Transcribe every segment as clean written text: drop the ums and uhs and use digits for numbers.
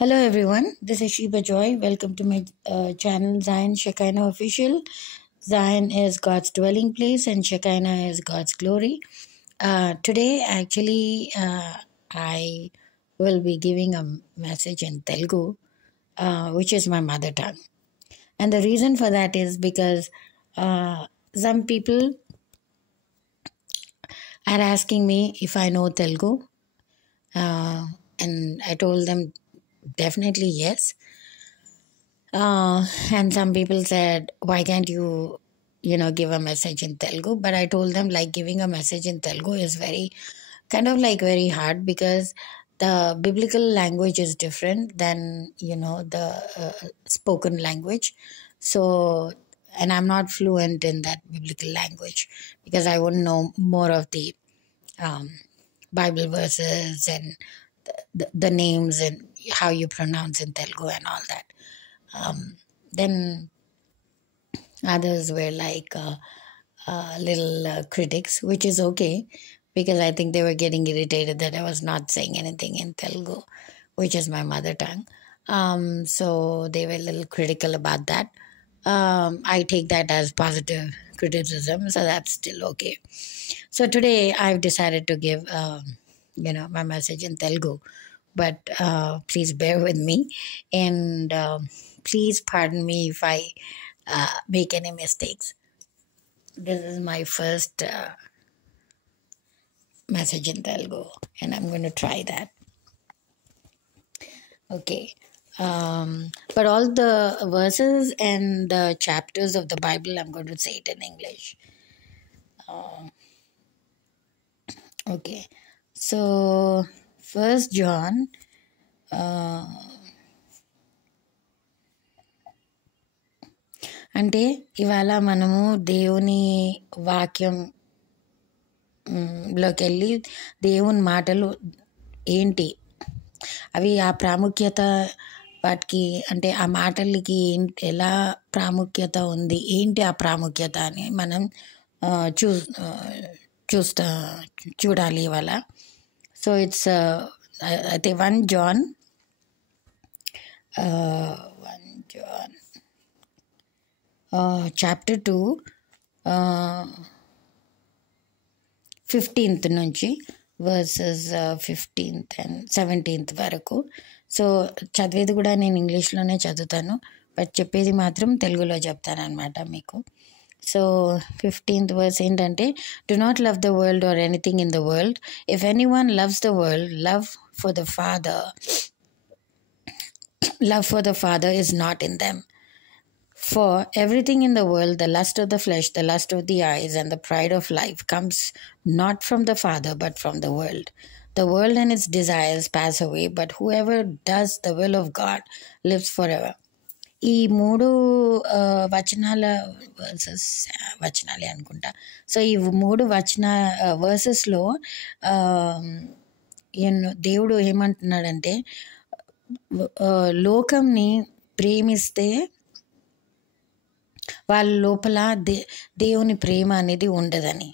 Hello everyone, this is Sheba Joy. Welcome to my channel Zion Shekinah Official. Zion is God's dwelling place and Shekinah is God's glory. Today, actually, I will be giving a message in Telugu, which is my mother tongue. And the reason for that is because some people are asking me if I know Telugu. And I told them definitely yes. And some people said, why can't you, give a message in Telugu? But I told them, like, giving a message in Telugu is very hard because the biblical language is different than, the spoken language. So, and I'm not fluent in that biblical language because I wouldn't know more of the Bible verses and the names and how you pronounce in Telugu and all that. Then others were like little critics, which is okay because I think they were getting irritated that I was not saying anything in Telugu, which is my mother tongue. So they were a little critical about that. I take that as positive criticism, so that's still okay. So today I've decided to give, my message in Telugu, but please bear with me and please pardon me if I make any mistakes. This is my first message in Telugu, and I'm going to try that. Okay. But all the verses and the chapters of the Bible, I'm going to say it in English. Okay. So, First John. అంటే ఇవాళ మనము దేవుని వాక్యం లోకి వెళ్ళి దేవుని మాటలు ఏంటి అవి ఆ ప్రాముఖ్యత వాటికి అంటే ఆ మాటలకి ఎలా ప్రాముఖ్యత ఉంది ఏంటి ఆ ప్రాముఖ్యత అని మనం చూడాలి ఇవాళ. సో ఇట్స్ అయితే 1 John chapter 2 15th నుంచి వర్సెస్ 15th and 17th వరకు. సో చదివేది కూడా నేను ఇంగ్లీష్లోనే చదువుతాను, బట్ చెప్పేది మాత్రం తెలుగులో చెప్తాను అనమాట మీకు. సో 15th వర్స్ ఏంటంటే, do not love the world or anything in the world. If any one loves the world, love for the father is not in them. For everything in the world, the lust of the flesh, the lust of the eyes, and the pride of life comes not from the Father, but from the world. The world and its desires pass away, but whoever does the will of God lives forever. ఈ 3 వచనాలే అనుకుంటా. So ఈ 3 వర్సెస్లో దేవుడు ఏమంటున్నాడంటే, లోకంని ప్రేమిస్తే వాళ్ళ లోపల దేవుని ప్రేమ అనేది ఉండదని.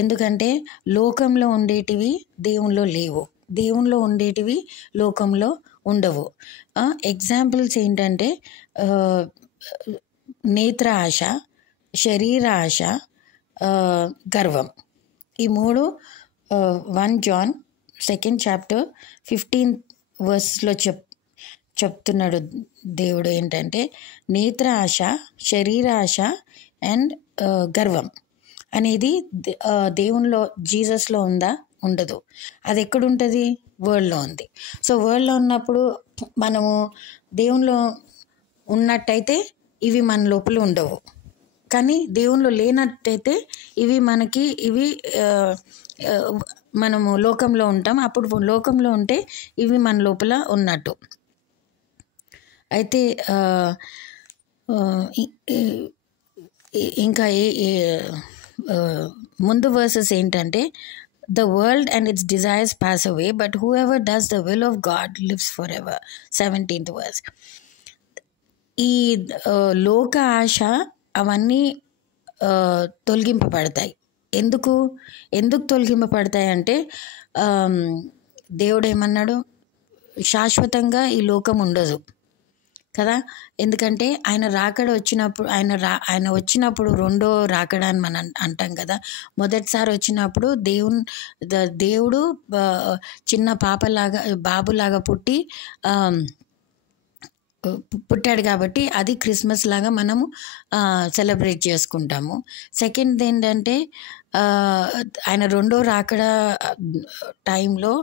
ఎందుకంటే లోకంలో ఉండేటివి దేవునిలో లేవు, దేవునిలో ఉండేటివి లోకంలో ఉండవు. ఎగ్జాంపుల్స్ ఏంటంటే నేత్ర ఆశ, శరీర ఆశ, గర్వం. ఈ 3 1 John 2nd chapter 15th verseలో చెప్తున్నాడు దేవుడు ఏంటంటే, నేత్ర ఆశ, శరీర ఆశ అండ్ గర్వం అనేది దేవునిలో జీసస్లో ఉందా? ఉండదు. అది ఎక్కడుంటుంది? వరల్డ్లో ఉంది. సో వరల్డ్లో ఉన్నప్పుడు మనము దేవునిలో ఉన్నట్టయితే ఇవి మన లోపల ఉండవు, కానీ దేవునిలో లేనట్టయితే ఇవి మనము లోకంలో ఉంటాం. అప్పుడు లోకంలో ఉంటే ఇవి మన లోపల ఉన్నట్టు. అయితే ఇంకా ముందు వర్సెస్ ఏంటంటే, the world and it's desires pass away, but who ever does the will of God lives for ever. 17th verse. ఈ లోక ఆశ అవన్నీ తొలగింపబడతాయి. ఎందుకు తొలగింపబడతాయి అంటే, దేవుడు ఏమన్నాడు, శాశ్వతంగా ఈ లోకం ఉండదు కదా. ఎందుకంటే ఆయన రాకడ వచ్చినప్పుడు ఆయన వచ్చినప్పుడు రెండో రాకడ అని మనం అంటాం కదా. మొదటిసారి వచ్చినప్పుడు దేవుడు చిన్న పాపలాగా బాబులాగా పుట్టాడు కాబట్టి అది క్రిస్మస్ లాగా మనము సెలబ్రేట్ చేసుకుంటాము. సెకండ్ ఏంటంటే ఆయన రెండో రాకడ టైంలో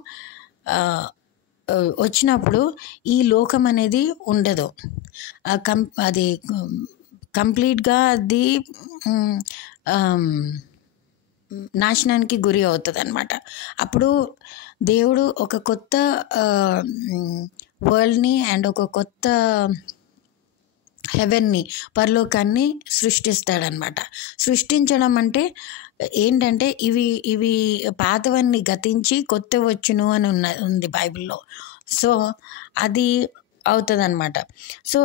వచ్చినప్పుడు ఈ లోకం అనేది ఉండదు. అది కంప్లీట్గా అది నాశనానికి గురి అవుతుంది అనమాట. అప్పుడు దేవుడు ఒక కొత్త వరల్డ్ని అండ్ ఒక కొత్త హెవెన్ని, పరలోకాన్ని సృష్టిస్తాడనమాట. సృష్టించడం అంటే ఏంటంటే ఇవి పాతవన్నీ గతించి కొత్త వచ్చును అని ఉంది బైబిల్లో. సో అది అవుతుంది అనమాట. సో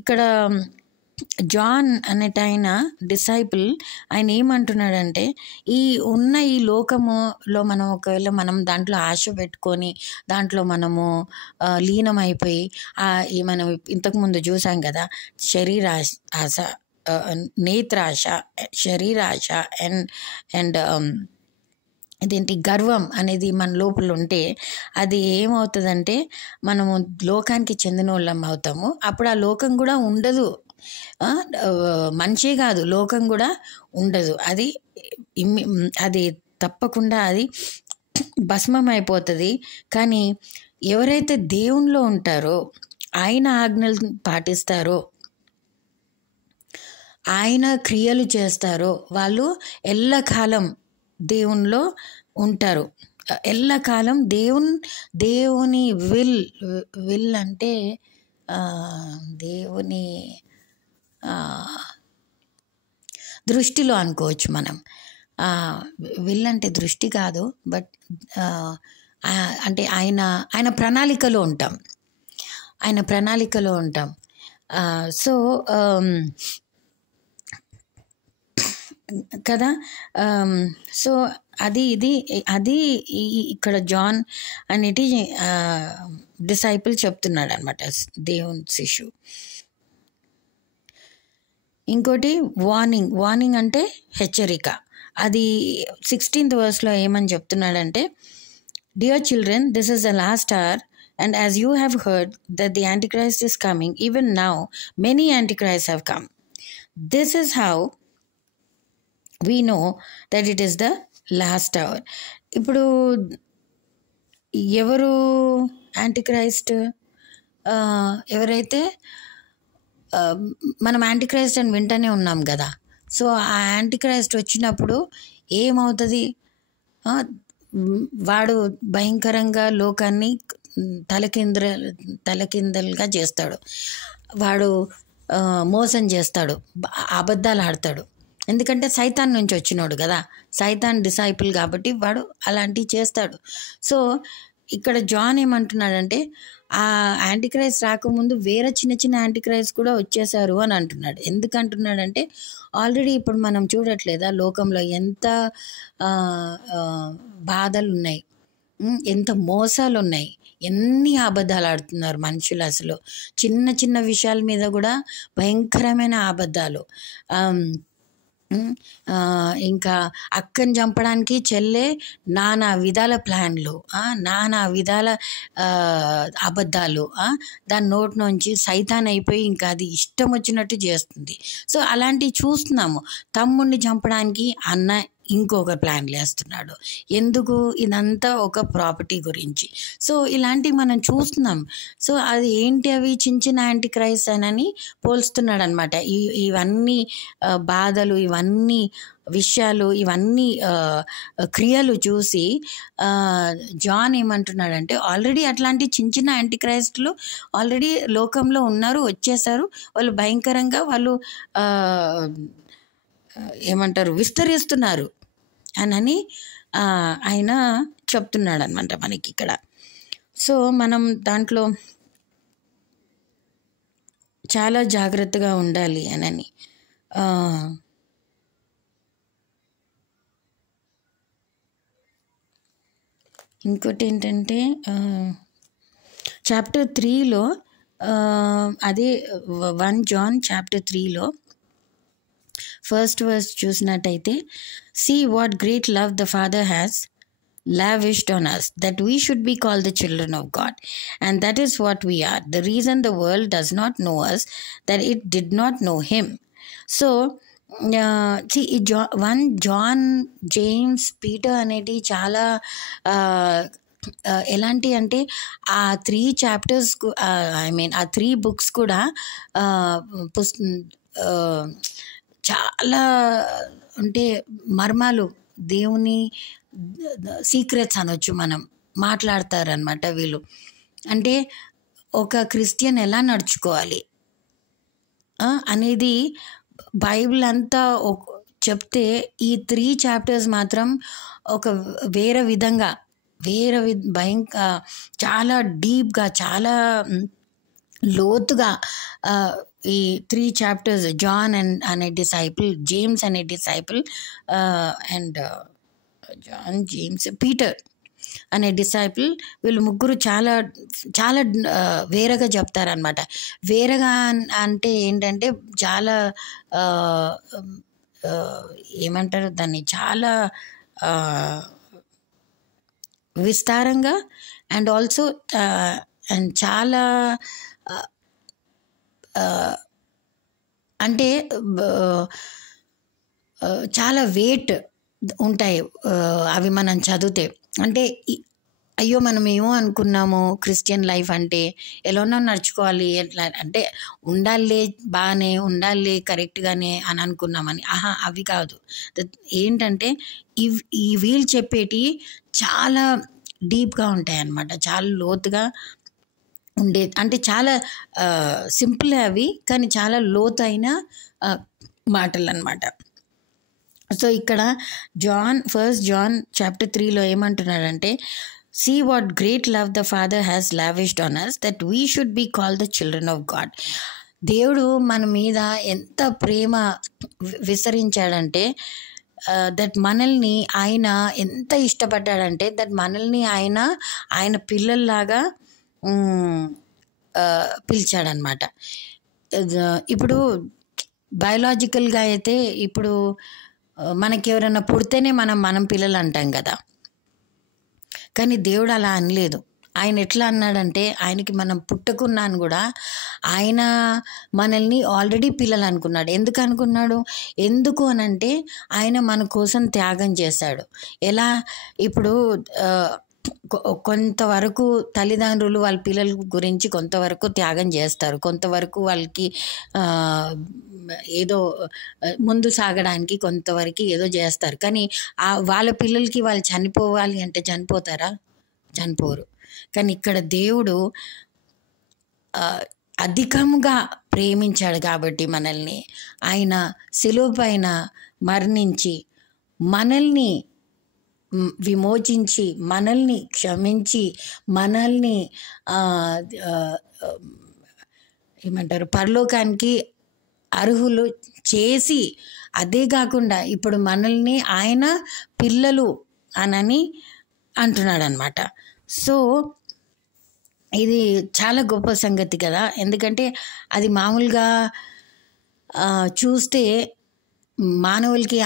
ఇక్కడ జాన్ అనేట ఆయన డిసైపుల్ ఆయన ఏమంటున్నాడంటే ఈ లోకములో మనం ఒకవేళ మనం దాంట్లో ఆశ పెట్టుకొని దాంట్లో మనము లీనమైపోయి మనం ఇంతకుముందు చూసాం కదా, ఆశ, నేత్రాశ, శరీరాశ అండ్ ఇదేంటి గర్వం అనేది మన లోపల ఉంటే అది ఏమవుతుందంటే మనము లోకానికి చెందిన వాళ్ళం అవుతాము. అప్పుడు ఆ లోకం కూడా ఉండదు. మంచి కాదు, లోకం కూడా ఉండదు. అది తప్పకుండా అది భస్మం అయిపోతుంది. కానీ ఎవరైతే దేవునిలో ఉంటారో, ఆయన ఆజ్ఞలు పాటిస్తారో, ఆయన క్రియలు చేస్తారో వాళ్ళు ఎల్లకాలం దేవునిలో ఉంటారు. ఎల్లకాలం దేవుని విల్ అంటే దేవుని దృష్టిలో అనుకోవచ్చు మనం. విల్ అంటే దృష్టి కాదు, బట్ అంటే ఆయన ప్రణాళికలో ఉంటాం. సో కదా. సో అది ఇక్కడ జాన్ అనేటి డిసైపుల్ చెప్తున్నాడు అనమాట, దేవుని శిష్యు. ఇంకోటి వార్నింగ్ అంటే హెచ్చరిక. అది 16th verseలో ఏమని చెప్తున్నాడంటే, dear children, this is the last hour, and as you have heard that the Antichrist is coming, even now many Antichrists have come. This is how we know that it is the last hour. ఇప్పుడు ఎవరు Antichrist? ఎవరైతే మనం Antichrist అని వింటూనే ఉన్నాం కదా. So ఆ Antichrist వచ్చినప్పుడు ఏమవుతుంది? వాడు భయంకరంగా లోకాన్ని తలకిందలుగా చేస్తాడు. వాడు మోసం చేస్తాడు, అబద్ధాలు ఆడతాడు. ఎందుకంటే సైతాన్ నుంచి వచ్చినోడు కదా, సైతాన్ డిసైపుల్ కాబట్టి వాడు అలాంటివి చేస్తాడు. సో ఇక్కడ జాన్ ఏమంటున్నాడంటే ఆ యాంటిక్రైస్ట్ రాకముందు వేరే చిన్న చిన్న యాంటిక్రైస్ట్ కూడా వచ్చేసారు అని అంటున్నాడు. ఎందుకు అంటున్నాడంటే ఆల్రెడీ ఇప్పుడు మనం చూడట్లేదా లోకంలో ఎంత బాధలు ఉన్నాయి, ఎంత మోసాలు ఉన్నాయి, ఎన్ని అబద్ధాలు ఆడుతున్నారు మనుషులు. అసలు చిన్న చిన్న విషయాల మీద కూడా భయంకరమైన అబద్ధాలు. ఇంకా అక్కని చంపడానికి చెల్లె నానా విధాల ప్లాన్లు, నానా విధాల అబద్ధాలు. దాని నోటి నుంచి సైతాన్ అయిపోయి ఇంకా అది ఇష్టం వచ్చినట్టు చేస్తుంది. సో అలాంటివి చూస్తున్నాము. తమ్ముడిని చంపడానికి అన్న ఇంకొక ప్లాన్లు వేస్తున్నాడు. ఎందుకు? ఇదంతా ఒక ప్రాపర్టీ గురించి. సో ఇలాంటివి మనం చూస్తున్నాం. సో అది ఏంటి? అవి చిన్న చిన్న యాంటీ క్రైస్ట్ అని పోల్స్తున్నాడు అనమాట. ఇవన్నీ బాధలు, ఇవన్నీ విషయాలు, ఇవన్నీ క్రియలు చూసి జాన్ ఏమంటున్నాడంటే ఆల్రెడీ అట్లాంటి చిన్న చిన్న యాంటీ క్రైస్టులు ఆల్రెడీ లోకంలో ఉన్నారు, వచ్చేసారు. వాళ్ళు భయంకరంగా వాళ్ళు ఏమంటారు విస్తరిస్తున్నారు అని ఆయన చెప్తున్నాడు అనమాట మనకి ఇక్కడ. సో మనం దాంట్లో చాలా జాగ్రత్తగా ఉండాలి అని. ఇంకోటి ఏంటంటే చాప్టర్ 3లో అదే 1 John చాప్టర్ 3లో ఫస్ట్ వర్స్ చూసినట్టయితే, see what great love the father has lavished on us, that we should be called the children of God. And that is what we are. The reason the world does not know us, that it did not know him. So, see, John, James, Peter అనేది చాలా ఎలాంటి అంటే ఆ 3 chapters ఆ 3 books కూడా చాలా అంటే మర్మాలు, దేవుని సీక్రెట్స్ అనొచ్చు, మనం మాట్లాడతారనమాట వీళ్ళు. అంటే ఒక క్రిస్టియన్ ఎలా నడుచుకోవాలి అనేది బైబిల్ అంతా చెప్తే, ఈ 3 చాప్టర్స్ మాత్రం ఒక వేరే విధంగా చాలా డీప్గా, చాలా లోతుగా ఈ 3 చాప్టర్స్, జాన్ అనే డిసైపుల్, జేమ్స్ అనే disciple, and John, James, Peter అనే డిసైపుల్, వీళ్ళు ముగ్గురు చాలా చాలా వేరేగా చెప్తారనమాట. వేరేగా అంటే ఏంటంటే చాలా ఏమంటారు దాన్ని, చాలా విస్తారంగా అండ్ ఆల్సో అండ్ చాలా అంటే చాలా వెయిట్ ఉంటాయి అవి మనం చదివితే. అంటే అయ్యో మనం ఏమో అనుకున్నాము క్రిస్టియన్ లైఫ్ అంటే ఎలానో నడుచుకోవాలి, ఎట్లా అంటే ఉండాలి, బాగానే ఉండాలి, కరెక్ట్గానే అని అనుకున్నామని. అవి కాదు. ఏంటంటే ఈ వీళ్ళు చెప్పేటి చాలా డీప్గా ఉంటాయి అన్నమాట, చాలా లోతుగా ఉండే, అంటే చాలా సింపుల్ అవి, కానీ చాలా లోతైన మాటలు అన్నమాట. సో ఇక్కడ ఫస్ట్ జాన్ చాప్టర్ 3లో ఏమంటున్నాడంటే, see what great love the father has lavished on us, that we should be called the children of God. దేవుడు మన మీద ఎంత ప్రేమ విసరించాడంటే, దట్ మనల్ని ఆయన ఎంత ఇష్టపడ్డాడంటే, దట్ మనల్ని ఆయన పిల్లల్లాగా పిలిచాడనమాట. ఇప్పుడు బయోలాజికల్గా అయితే ఇప్పుడు మనకి ఎవరైనా పుడితేనే మనం పిల్లలు అంటాం కదా, కానీ దేవుడు అలా అనలేదు. ఆయన ఎట్లా అన్నాడంటే, ఆయనకి మనం పుట్టకున్నాను కూడా ఆయన మనల్ని ఆల్రెడీ పిల్లలు అనుకున్నాడు. ఎందుకు అనుకున్నాడు? ఎందుకు అనంటే ఆయన మన కోసం త్యాగం చేశాడు. ఎలా? ఇప్పుడు కొంతవరకు తల్లిదండ్రులు వాళ్ళ పిల్లల గురించి కొంతవరకు త్యాగం చేస్తారు, కొంతవరకు వాళ్ళకి ఏదో ముందు సాగడానికి కొంతవరకు ఏదో చేస్తారు. కానీ వాళ్ళ పిల్లలకి వాళ్ళు చనిపోవాలి అంటే చనిపోతారా? చనిపోరు. కానీ ఇక్కడ దేవుడు అధికముగా ప్రేమించాడు కాబట్టి మనల్ని ఆయన శిలువ పైన మరణించి మనల్ని విమోచించి, మనల్ని క్షమించి, మనల్ని ఏమంటారు పరలోకానికి అర్హులు చేసి, అదే కాకుండా ఇప్పుడు మనల్ని ఆయన పిల్లలు అనని అంటున్నాడు అనమాట. సో ఇది చాలా గొప్ప సంగతి కదా. ఎందుకంటే అది మామూలుగా చూస్తే మానవులకి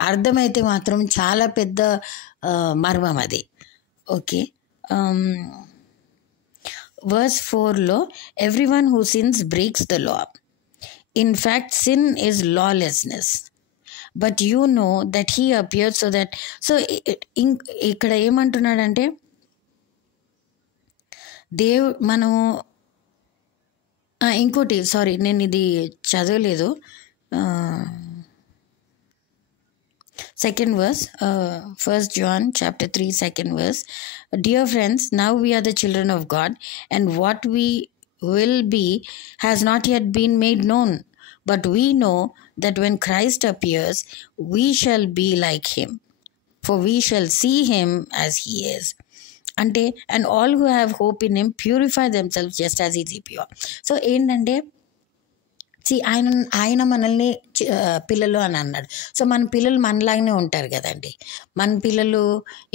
అర్థమైతే మాత్రం చాలా పెద్ద మర్మం అది. ఓకే, వర్స్ 4లో, everyone who sins breaks the law, in fact sin is lawlessness, but you know that he appear so that. So ఇక్కడ ఏమంటున్నాడంటే, మనము ఇంకోటి, సారీ నేను ఇది చదవలేదు, second verse, 1 John chapter 3 second verse. Dear friends, now we are the children of God, and what we will be has not yet been made known, but we know that when Christ appears we shall be like him, for we shall see him as he is. అంటే, and all who have hope in him purify themselves just as he is pure. So ఏంటంటే ఆయన ఆయన మనల్ని పిల్లలు అని అన్నాడు. So మన పిల్లలు మనలాగానే ఉంటారు కదండి. మన పిల్లలు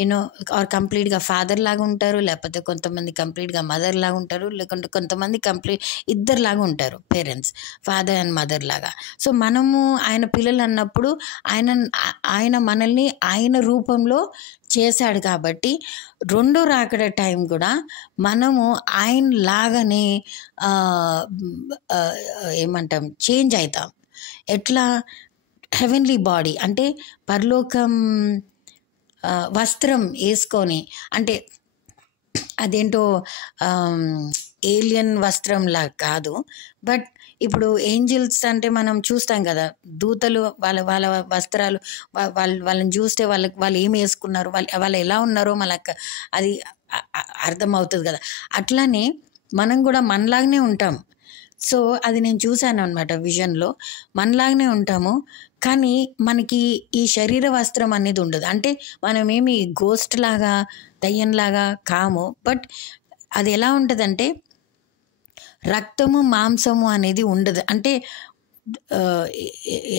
యూనో ఆర్ కంప్లీట్గా ఫాదర్ లాగా ఉంటారు, లేకపోతే కొంతమంది కంప్లీట్గా మదర్ లాగా ఉంటారు, లేకుంటే కొంతమంది కంప్లీట్ ఇద్దరులాగా ఉంటారు, పేరెంట్స్ ఫాదర్ అండ్ మదర్ లాగా. సో మనము ఆయన పిల్లలు అన్నప్పుడు ఆయన మనల్ని ఆయన రూపంలో చేశాడు కాబట్టి రెండో రాకడ టైం కూడా మనము ఆయన లాగానే ఏమంటాం చేంజ్ అవుతాం. ఎట్లా? హెవెన్లీ బాడీ అంటే పరలోకం వస్త్రం వేసుకొని, అంటే అదేంటో ఏలియన్ వస్త్రంలా కాదు, బట్ ఇప్పుడు ఏంజిల్స్ అంటే మనం చూస్తాం కదా, దూతలు వాళ్ళ వస్త్రాలు వాళ్ళని చూస్తే వాళ్ళు ఏమి వేసుకున్నారు, వాళ్ళు ఎలా ఉన్నారో మనకు అది అర్థమవుతుంది కదా. అట్లానే మనం కూడా మనలాగానే ఉంటాం. సో అది నేను చూశాను అనమాట విజన్లో. మనలాగానే ఉంటాము, కానీ మనకి ఈ శరీర వస్త్రం అనేది ఉండదు. అంటే మనమేమి గోస్ట్ లాగా దయ్యంలాగా కాము, బట్ అది ఎలా ఉంటుందంటే రక్తము మాంసము అనేది ఉండదు. అంటే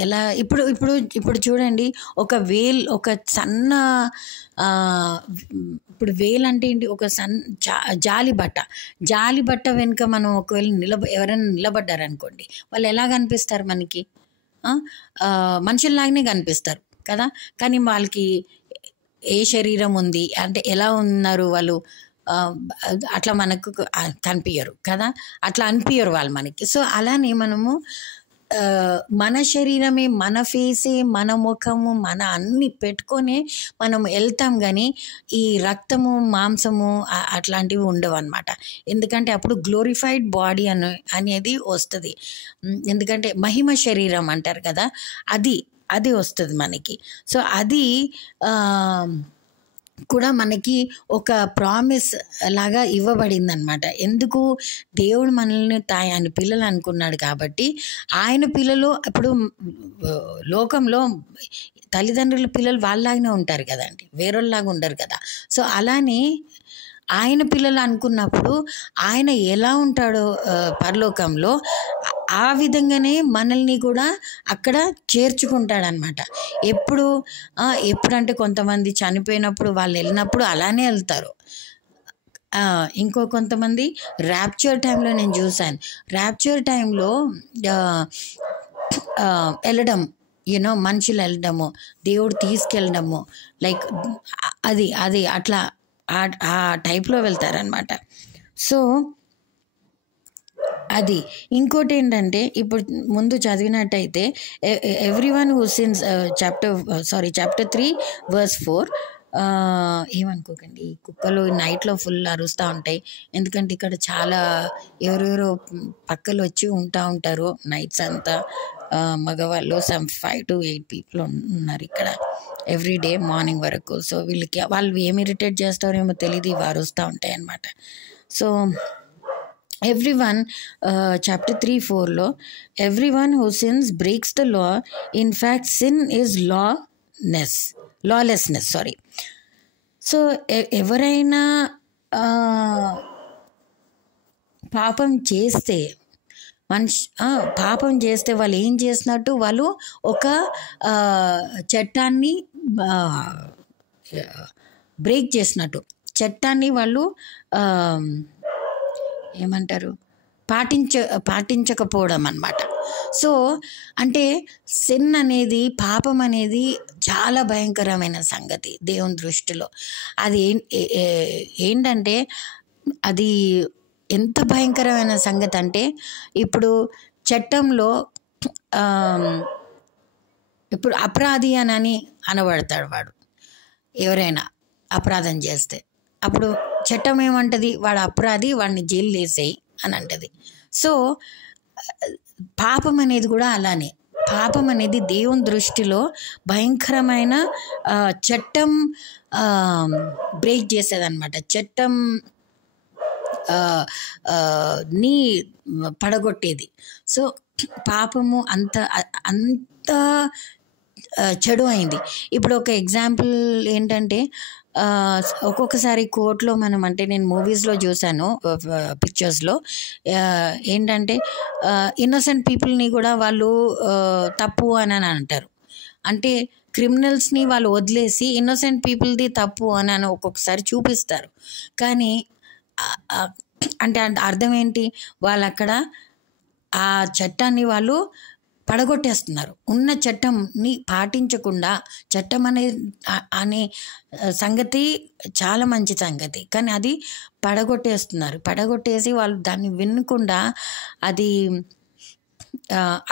ఎలా ఇప్పుడు చూడండి, ఒక సన్న ఇప్పుడు వేల్ అంటే ఏంటి, ఒక జాలి బట్ట వెనుక మనం ఒకవేళ ఎవరైనా నిలబడ్డారనుకోండి, వాళ్ళు ఎలా కనిపిస్తారు మనకి? మనుషుల్లాగానే కనిపిస్తారు కదా, కానీ వాళ్ళకి ఏ శరీరం ఉంది అంటే ఎలా ఉన్నారు వాళ్ళు అట్లా మనకు కనిపించరు కదా, అట్లా అనిపించరు వాళ్ళు మనకి. సో అలానే మనము మన శరీరమే, మన ఫేసే, మన ముఖము, మన అన్ని పెట్టుకొని మనం వెళ్తాం, కానీ ఈ రక్తము మాంసము అట్లాంటివి ఉండవు అన్నమాట. ఎందుకంటే అప్పుడు గ్లోరిఫైడ్ బాడీ అనేది వస్తుంది. ఎందుకంటే మహిమ శరీరం అంటారు కదా, అది వస్తుంది మనకి. సో అది కూడా మనకి ఒక ప్రామిస్ లాగా ఇవ్వబడింది అనమాట. ఎందుకు? దేవుడు మనల్ని ఆయన పిల్లలు అనుకున్నాడు కాబట్టి. ఆయన పిల్లలు ఇప్పుడు లోకంలో తల్లిదండ్రుల పిల్లలు వాళ్ళలాగానే ఉంటారు కదండి, వేరేలాగా ఉండరు కదా. సో అలానే ఆయన పిల్లలు అనుకున్నప్పుడు ఆయన ఎలా ఉంటాడో పరలోకంలో ఆ విధంగానే మనల్ని కూడా అక్కడ చేర్చుకుంటాడనమాట. ఎప్పుడంటే కొంతమంది చనిపోయినప్పుడు వాళ్ళు వెళ్ళినప్పుడు అలానే వెళ్తారు. ఇంకో కొంతమంది ర్యాప్చర్ టైంలో నేను చూశాను. ర్యాప్చర్ టైంలో వెళ్ళడం, మనుషులు వెళ్ళడము, దేవుడు తీసుకెళ్ళడము, లైక్ అది అట్లా ఆ టైప్లో వెళ్తారనమాట. సో అది ఇంకోటి ఏంటంటే, ఇప్పుడు ముందు చదివినట్టయితే everyone who sins chapter 3 verse 4, ఏమనుకోకండి, కుక్కలు నైట్లో ఫుల్ అరుస్తూ ఉంటాయి. ఎందుకంటే ఇక్కడ చాలా ఎవరెవరో పక్కలు వచ్చి ఉంటారు నైట్స్ అంతా. మగవాళ్ళు 5 to 8 people ఉన్నారు ఇక్కడ ఎవ్రీడే మార్నింగ్ వరకు. సో వాళ్ళు ఏమి ఇరిటేట్ చేస్తారేమో తెలియదు, ఇవి అరుస్తూ ఉంటాయి అన్నమాట. So everyone, chapter 3:4లో everyone who sins breaks the law. In fact, sin is lawlessness. So ఎవరైనా పాపం చేస్తే వాళ్ళు ఏం చేసినట్టు? వాళ్ళు ఒక చట్టాన్ని బ్రేక్ చేసినట్టు, చట్టాన్ని వాళ్ళు ఏమంటారు, పాటించకపోవడం అన్నమాట. సో అంటే సిన్ అనేది, పాపం అనేది చాలా భయంకరమైన సంగతి దేవుని దృష్టిలో. అది ఏంటంటే అది ఎంత భయంకరమైన సంగతి అంటే, ఇప్పుడు చట్టంలో ఇప్పుడు అపరాధి అని అనబడతాడు వాడు. ఎవరైనా అపరాధం చేస్తే అప్పుడు చట్టం ఏమంటది? వాడు అపరాధి, వాడిని జైలు వేసేయి అని అంటది. సో పాపం అనేది కూడా అలానే. పాపం అనేది దేవుని దృష్టిలో భయంకరమైన చట్టం బ్రేక్ చేసేదన్నమాట. చట్టం ని పడగొట్టేది. సో పాపము అంత చెడు అయింది. ఇప్పుడు ఒక ఎగ్జాంపుల్ ఏంటంటే, ఒక్కొక్కసారి కోర్టులో మనం, అంటే నేను మూవీస్లో చూశాను, పిక్చర్స్లో ఏంటంటే ఇన్నోసెంట్ పీపుల్ని కూడా వాళ్ళు తప్పు అని అంటారు. అంటే క్రిమినల్స్ని వాళ్ళు వదిలేసి ఇన్నోసెంట్ పీపుల్ది తప్పు అని ఒక్కొక్కసారి చూపిస్తారు. కానీ అంటే అర్థం ఏంటి, వాళ్ళు అక్కడ ఆ చట్టాన్ని వాళ్ళు పడగొట్టేస్తున్నారు. ఉన్న చట్టంని పాటించకుండా, చట్టం అనే సంగతి చాలా మంచి సంగతి, కానీ అది పడగొట్టేస్తున్నారు. పడగొట్టేసి వాళ్ళు దాన్ని వినకుండా, అది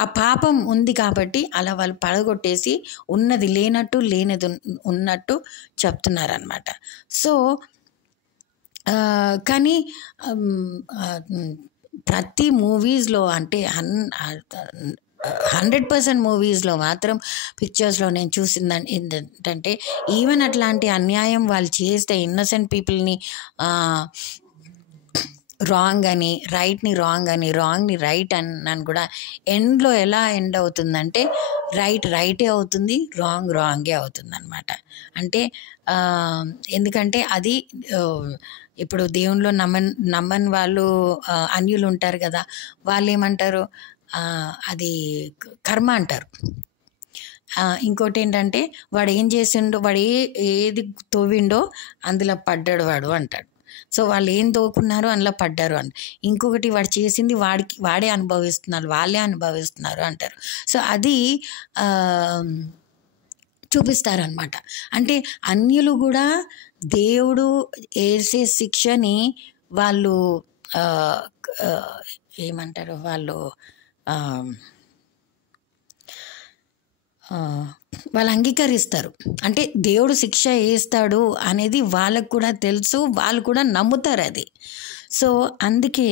ఆ పాపం ఉంది కాబట్టి అలా వాళ్ళు పడగొట్టేసి ఉన్నది లేనట్టు, లేనిది ఉన్నట్టు చెప్తున్నారనమాట. సో కానీ ప్రతి మూవీస్లో, అంటే 100% మూవీస్లో మాత్రం, పిక్చర్స్లో నేను చూసింది ఏంటంటే, ఈవెన్ అట్లాంటి అన్యాయం వాళ్ళు చేస్తే ఇన్నోసెంట్ పీపుల్ని రాంగ్ అని, రైట్ని రాంగ్ అని, రాంగ్ని రైట్ అని కూడా ఎండ్లో ఎలా ఎండ్ అవుతుందంటే రైటే అవుతుంది, రాంగే అవుతుంది అనమాట. అంటే ఎందుకంటే అది ఇప్పుడు దేవునిలో నమ్మని వాళ్ళు, అన్యులు ఉంటారు కదా, వాళ్ళు ఏమంటారు, అది కర్మ అంటారు. ఇంకోటి ఏంటంటే వాడు ఏం చేసిండో, వాడు ఏది తవ్విండో అందులో పడ్డాడు వాడు అంటాడు. సో వాళ్ళు ఏం తోకున్నారో అందులో పడ్డారు అని. ఇంకొకటి వాడు చేసింది వాడే అనుభవిస్తున్నారు, వాళ్ళే అనుభవిస్తున్నారు అంటారు. సో అది చూపిస్తారనమాట. అంటే అన్యులు కూడా దేవుడు వేసే శిక్షని వాళ్ళు ఏమంటారు, వాళ్ళు అంగీకరిస్తారు. అంటే దేవుడు శిక్ష వేస్తాడు అనేది వాళ్ళకు కూడా తెలుసు, వాళ్ళు కూడా నమ్ముతారు అది. సో అందుకే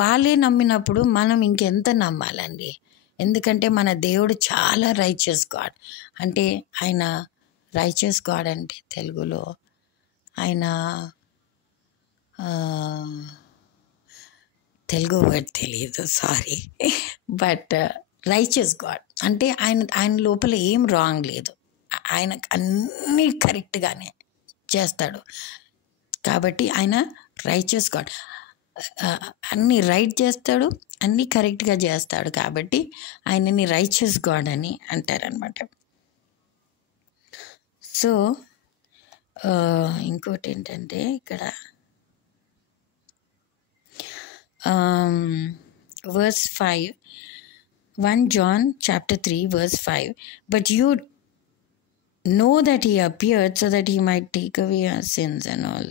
వాళ్ళే నమ్మినప్పుడు మనం ఇంకెంత నమ్మాలండి. ఎందుకంటే మన దేవుడు చాలా రైచియస్ గాడ్. అంటే ఆయన రైచియస్ గాడ్ అంటే తెలుగులో ఆయన తెలుగు వర్డ్ తెలియదు, సారీ, బట్ రైచియస్ గాడ్ అంటే ఆయన లోపల ఏం రాంగ్ లేదు, ఆయన అన్నీ కరెక్ట్గానే చేస్తాడు. కాబట్టి ఆయన రైచియస్ గాడ్, అన్నీ రైట్ చేస్తాడు, అన్నీ కరెక్ట్గా చేస్తాడు. కాబట్టి ఆయనని రైచియస్ గాడ్ అని అంటారనమాట. సో ఇంకోటి ఏంటంటే ఇక్కడ verse 5, 1 John chapter 3 verse 5, but you know that he appeared so that he might take away our sins and all.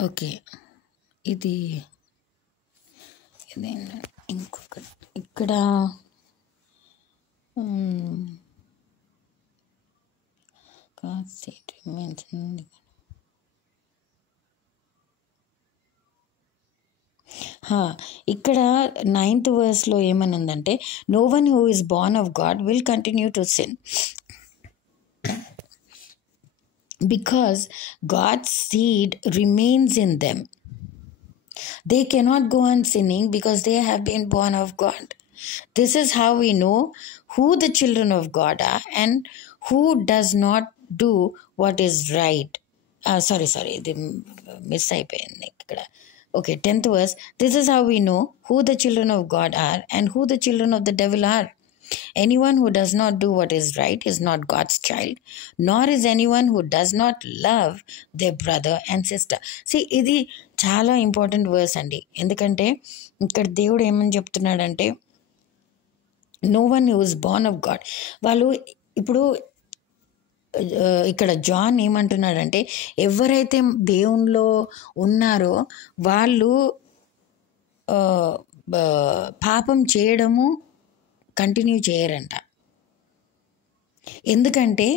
Okay, ఇది ఇంకొక ఇక్కడ ఇక్కడ 9th verseలో ఏమనుందంటే, no one who is born of God will continue to sin because God's seed remains in them. They cannot go on sinning because they have been born of God. This is how we know who the children of God are and who does not do what is right. Sorry, the miss అయిపోయింది ఇక్కడ. Okay, 10th verse. This is how we know who the children of God are and who the children of the devil are. Anyone who does not do what is right is not God's child, nor is anyone who does not love their brother and sister. See, ఇది చాలా important verse అండి. ఎందుకంటే ఇక్కడ దేవుడు ఏమని చెప్తున్నాడంటే, no one who is born of God. వాళ్ళు ఇప్పుడు ఇక్కడ జాన్ ఏమంటున్నాడంటే, ఎవరైతే దేవునిలో ఉన్నారో వాళ్ళు పాపం చేయడము కంటిన్యూ చేయరంట. ఎందుకంటే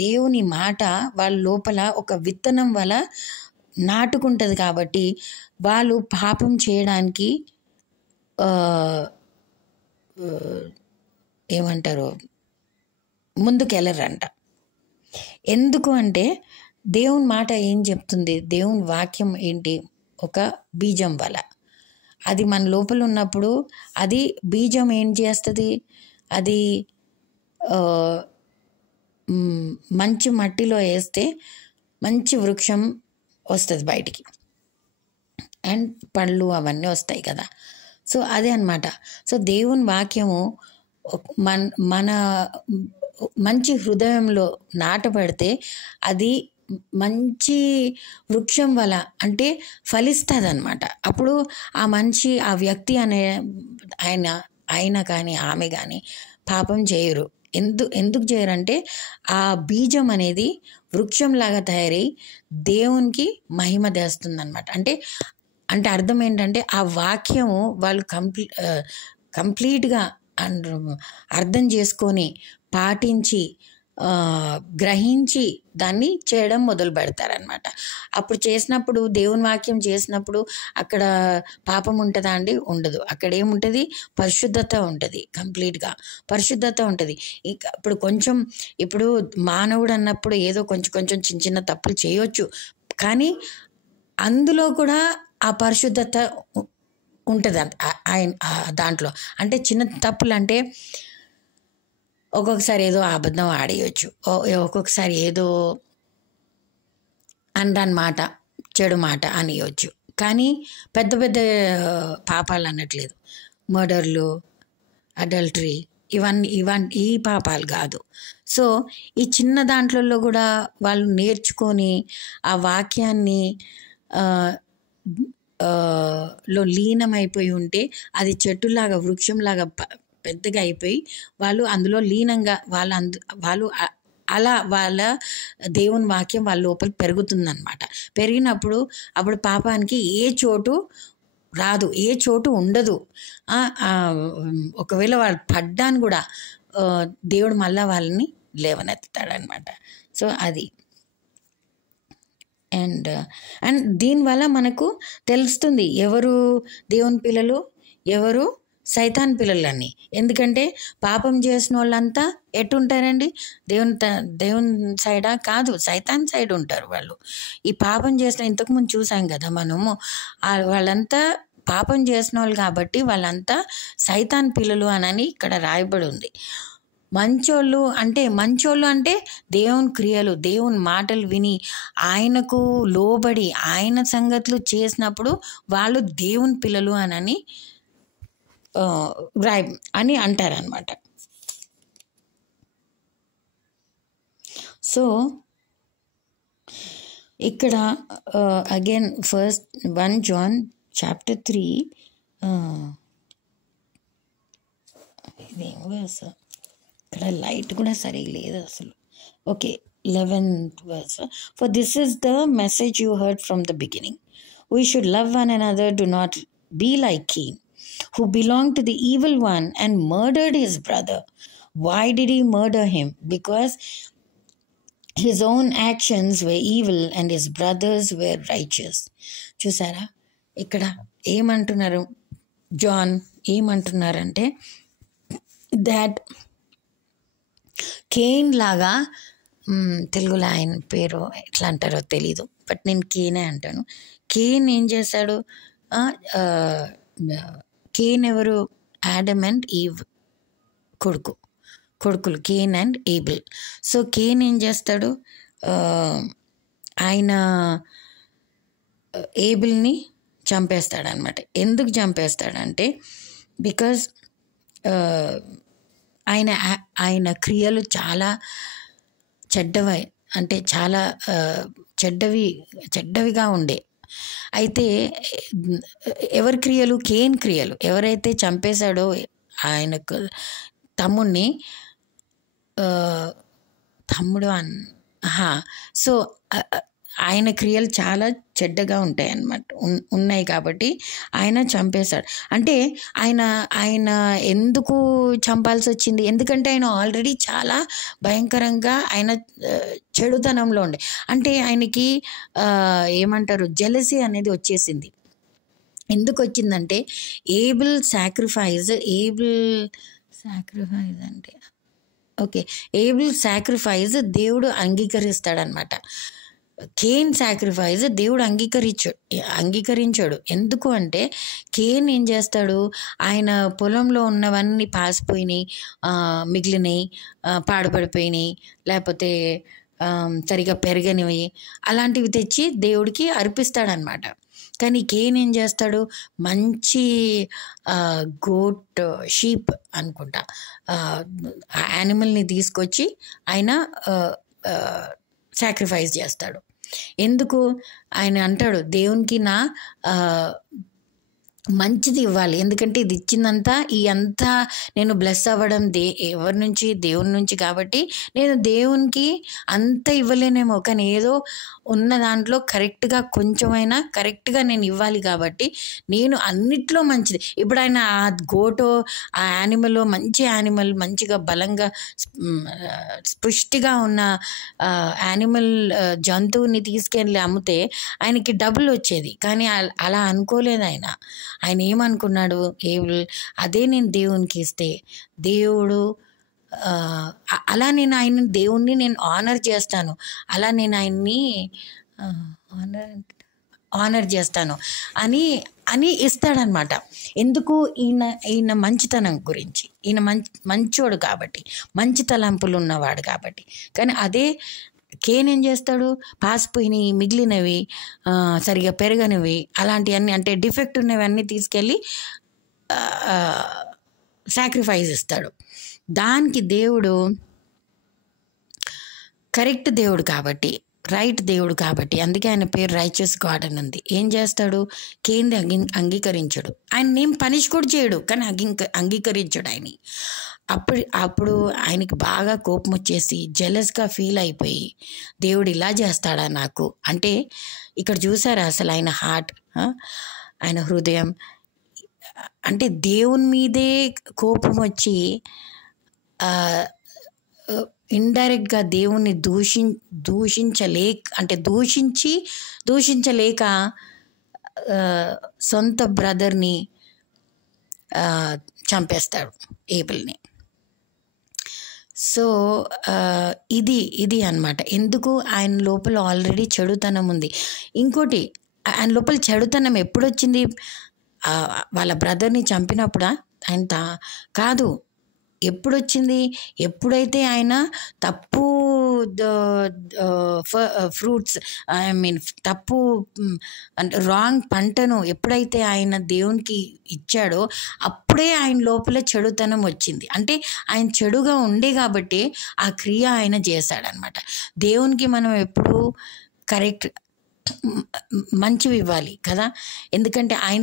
దేవుని మాట వాళ్ళ లోపల ఒక విత్తనం వల్ల నాటుకుంటుంది. కాబట్టి వాళ్ళు పాపం చేయడానికి ఏమంటారు, ముందుకెళ్ళరంట. ఎందుకు అంటే దేవుని మాట ఏం చెప్తుంది, దేవుని వాక్యం ఏంటి, ఒక బీజం వల్ల అది మన లోపల ఉన్నప్పుడు అది బీజం ఏం చేస్తుంది, అది మంచి మట్టిలో వేస్తే మంచి వృక్షం వస్తుంది బయటికి, అండ్ పళ్ళు అవన్నీ వస్తాయి కదా. సో అదే అనమాట. సో దేవుని వాక్యము మన మంచి హృదయంలో నాటబడితే అది మంచి వృక్షం వల్ల అంటే ఫలిస్తుంది అనమాట. అప్పుడు ఆ మనిషి, ఆ వ్యక్తి ఆయన కానీ ఆమె కానీ పాపం చేయరు. ఎందుకు చేయరంటే ఆ బీజం అనేది వృక్షంలాగా తయారై దేవునికి మహిమ తెస్తుంది అనమాట. అంటే అర్థం ఏంటంటే ఆ వాక్యము వాళ్ళు కంప్లీట్గా అర్థం చేసుకొని పాటించి గ్రహించి దాన్ని చేయడం మొదలు పెడతారనమాట. అప్పుడు చేసినప్పుడు, దేవుని వాక్యం చేసినప్పుడు అక్కడ పాపం ఉంటుందా అండి? ఉండదు. అక్కడ ఏముంటుంది? పరిశుద్ధత ఉంటుంది, కంప్లీట్గా పరిశుద్ధత ఉంటుంది. ఇప్పుడు మానవుడు అన్నప్పుడు ఏదో కొంచెం చిన్న చిన్న తప్పులు చేయొచ్చు, కానీ అందులో కూడా ఆ పరిశుద్ధత ఉంటుంది ఆయన దాంట్లో. అంటే చిన్న తప్పులు అంటే ఒక్కొక్కసారి ఏదో అబద్ధం ఆడేయచ్చు, ఒక్కొక్కసారి ఏదో అనరాని మాట, చెడు మాట అనేయచ్చు, కానీ పెద్ద పెద్ద పాపాలు అనట్లేదు. మర్డర్లు, అడల్టరీ, ఇవన్నీ ఈ పాపాలు కాదు. సో ఈ చిన్న దాంట్లో కూడా వాళ్ళు నేర్చుకొని ఆ వాక్యాన్ని లో లీనమైపోయి ఉంటే అది చెట్టులాగా, వృక్షంలాగా పెద్దగా అయిపోయి వాళ్ళు అందులో లీనంగా వాళ్ళు అలా వాళ్ళ దేవుని వాక్యం వాళ్ళ లోపల పెరుగుతుందన్నమాట. పెరిగినప్పుడు అప్పుడు పాపానికి ఏ చోటు రాదు, ఏ చోటు ఉండదు. ఒకవేళ వాళ్ళు పడ్డాను కూడా దేవుడు మళ్ళా వాళ్ళని లేవనెత్తుతాడనమాట. సో అది అండ్ దీనివల్ల మనకు తెలుస్తుంది ఎవరు దేవుని పిల్లలు, ఎవరు సైతాన్ పిల్లలని. ఎందుకంటే పాపం చేసిన వాళ్ళంతా ఎట్టుంటారండి? దేవుని సైడా? కాదు, సైతాన్ సైడ్ ఉంటారు వాళ్ళు. ఈ పాపం చేసిన, ఇంతకుముందు చూసాం కదా మనము, వాళ్ళంతా పాపం చేసిన వాళ్ళు కాబట్టి వాళ్ళంతా సైతాన్ పిల్లలు అని ఇక్కడ రాయబడి ఉంది. మంచోళ్ళు అంటే దేవుని క్రియలు, దేవుని మాటలు విని ఆయనకు లోబడి ఆయన సంగతులు చేసినప్పుడు వాళ్ళు దేవుని పిల్లలు అని అంటారనమాట. సో ఇక్కడ అగైన్ ఫస్ట్ 1 John chapter 3 ఇదేం వర్స్, ఇక్కడ లైట్ కూడా సరిగా లేదు అసలు. Okay, 11th verse. For this is the message you heard from the beginning. We should love one another, do not be like Cain, who belonged to the evil one and murdered his brother. Why did he murder him? Because his own actions were evil and his brothers were righteous. చూసారా ఇక్కడ ఏమంటున్నారు? John ఏమంటున్నారంటే that Kane లాగా, తెలుగులో ఆయన పేరు ఎట్లా అంటారో తెలీదు, బట్ నేను కేనే అంటాను. కేన్ ఏం చేశాడు? కేన్ ఎవరు? ఆడమ్ అండ్ ఈవ్ కొడుకులు Cain and Abel. So Cain ఏం చేస్తాడు? ఆయన ఏబుల్ని చంపేస్తాడనమాట. ఎందుకు చంపేస్తాడంటే బికాజ్ ఆయన క్రియలు చాలా చెడ్డవి, అంటే చాలా చెడ్డవిగా ఉండే. అయితే ఎవరి క్రియలు? కేన్ క్రియలు. ఎవరైతే చంపేశాడో ఆయనకు తమ్ముడిని, సో ఆయన క్రియలు చాలా చెడ్డగా ఉంటాయి అన్నమాట, ఉన్నాయి కాబట్టి ఆయన చంపేశాడు. అంటే ఆయన ఎందుకు చంపాల్సి వచ్చింది? ఎందుకంటే ఆయన ఆల్రెడీ చాలా భయంకరంగా ఆయన చెడుతనంలో ఉండే, అంటే ఆయనకి ఏమంటారు, జెలసీ అనేది వచ్చేసింది. ఎందుకు వచ్చిందంటే ఏబుల్ సాక్రిఫైస్ అంటే ఓకే, ఏబుల్ సాక్రిఫైస్ దేవుడు అంగీకరిస్తాడనమాట. కేన్ సాక్రిఫైస్ దేవుడు అంగీకరించాడు. ఎందుకు అంటే కేన్ ఏం చేస్తాడు, ఆయన పొలంలో ఉన్నవన్నీ పాసిపోయినాయి, మిగిలినవి, పాడుపడిపోయినాయి, లేకపోతే సరిగా పెరగనివి, అలాంటివి తెచ్చి దేవుడికి అర్పిస్తాడనమాట. కానీ కేన్ ఏం చేస్తాడు, మంచి గోట్ షీప్ అనుకుంటా యానిమల్ని తీసుకొచ్చి ఆయన సాక్రిఫైస్ చేస్తాడు. ఎందుకు? ఆయన అంటాడు దేవునికి నా మంచిది ఇవ్వాలి, ఎందుకంటే ఇది ఇచ్చిందంతా ఈ అంతా నేను బ్లెస్ అవ్వడం ఎవరి నుంచి? దేవుని నుంచి. కాబట్టి నేను దేవునికి అంత ఇవ్వలేనేమో, కానీ ఏదో ఉన్న దాంట్లో కరెక్ట్గా కొంచెమైనా కరెక్ట్గా నేను ఇవ్వాలి. కాబట్టి నేను అన్నిట్లో మంచిది. ఇప్పుడు ఆయన ఆ గోటో ఆ యానిమల్ మంచి యానిమల్, మంచిగా బలంగా పుష్టిగా ఉన్న యానిమల్ జంతువుని తీసుకెళ్ళి అమ్మితే ఆయనకి డబ్బులు వచ్చేది. కానీ అలా అనుకోలేదు ఆయన. ఆయన ఏమనుకున్నాడు, అదే నేను దేవునికి ఇస్తే దేవుడు అలా నేను దేవుణ్ణి నేను ఆనర్ చేస్తాను, అలా నేను ఆయన్ని ఆనర్ చేస్తాను అని ఇస్తాడనమాట. ఎందుకు? ఈయన మంచితనం గురించి, ఈయన మంచోడు కాబట్టి, మంచి తలంపులు ఉన్నవాడు కాబట్టి. కానీ అదే కేన్ ఏం చేస్తాడు, పాసిపోయినవి, మిగిలినవి, సరిగా పెరగనివి, అలాంటివన్నీ అంటే డిఫెక్ట్ ఉన్నవన్నీ తీసుకెళ్ళి సాక్రిఫైస్ ఇస్తాడు. దానికి దేవుడు కరెక్ట్ దేవుడు కాబట్టి, రైట్ దేవుడు కాబట్టి, అందుకే ఆయన పేరు రైచియస్ గాడ్ అని ఉంది. ఏం చేస్తాడు, కేంద్ర అంగీకరించడు, ఆయన ఏం పనిష్ కూడా చేయడు, కానీ అంగీకరించడు ఆయన. అప్పుడు ఆయనకి బాగా కోపం వచ్చేసి జెలస్గా ఫీల్ అయిపోయి, దేవుడు ఇలా చేస్తాడా నాకు అంటే. ఇక్కడ చూసారా అసలు ఆయన హార్ట్, ఆయన హృదయం అంటే దేవుని మీదే కోపం వచ్చి ఇండైరెక్ట్గా దేవుణ్ణి దూషించలేక సొంత బ్రదర్ని చంపేస్తాడు, ఏబుల్ని. సో ఇది అన్నమాట. ఎందుకు? ఆయన లోపల ఆల్రెడీ చెడుతనం ఉంది. ఇంకోటి, ఆయన లోపల చెడుతనం ఎప్పుడొచ్చింది? వాళ్ళ బ్రదర్ని చంపినప్పుడా? ఆయన కాదు, ఎప్పుడొచ్చింది? ఎప్పుడైతే ఆయన తప్పు ఫ్రూట్స్ తప్పు అంటే రాంగ్ పంటను ఎప్పుడైతే ఆయన దేవునికి ఇచ్చాడో అప్పుడే ఆయన లోపల చెడుతనం వచ్చింది. అంటే ఆయన చెడుగా ఉండే కాబట్టి ఆ క్రియ ఆయన చేశాడనమాట. దేవునికి మనం ఎప్పుడు కరెక్ట్ మంచివి ఇవ్వాలి కదా, ఎందుకంటే ఆయన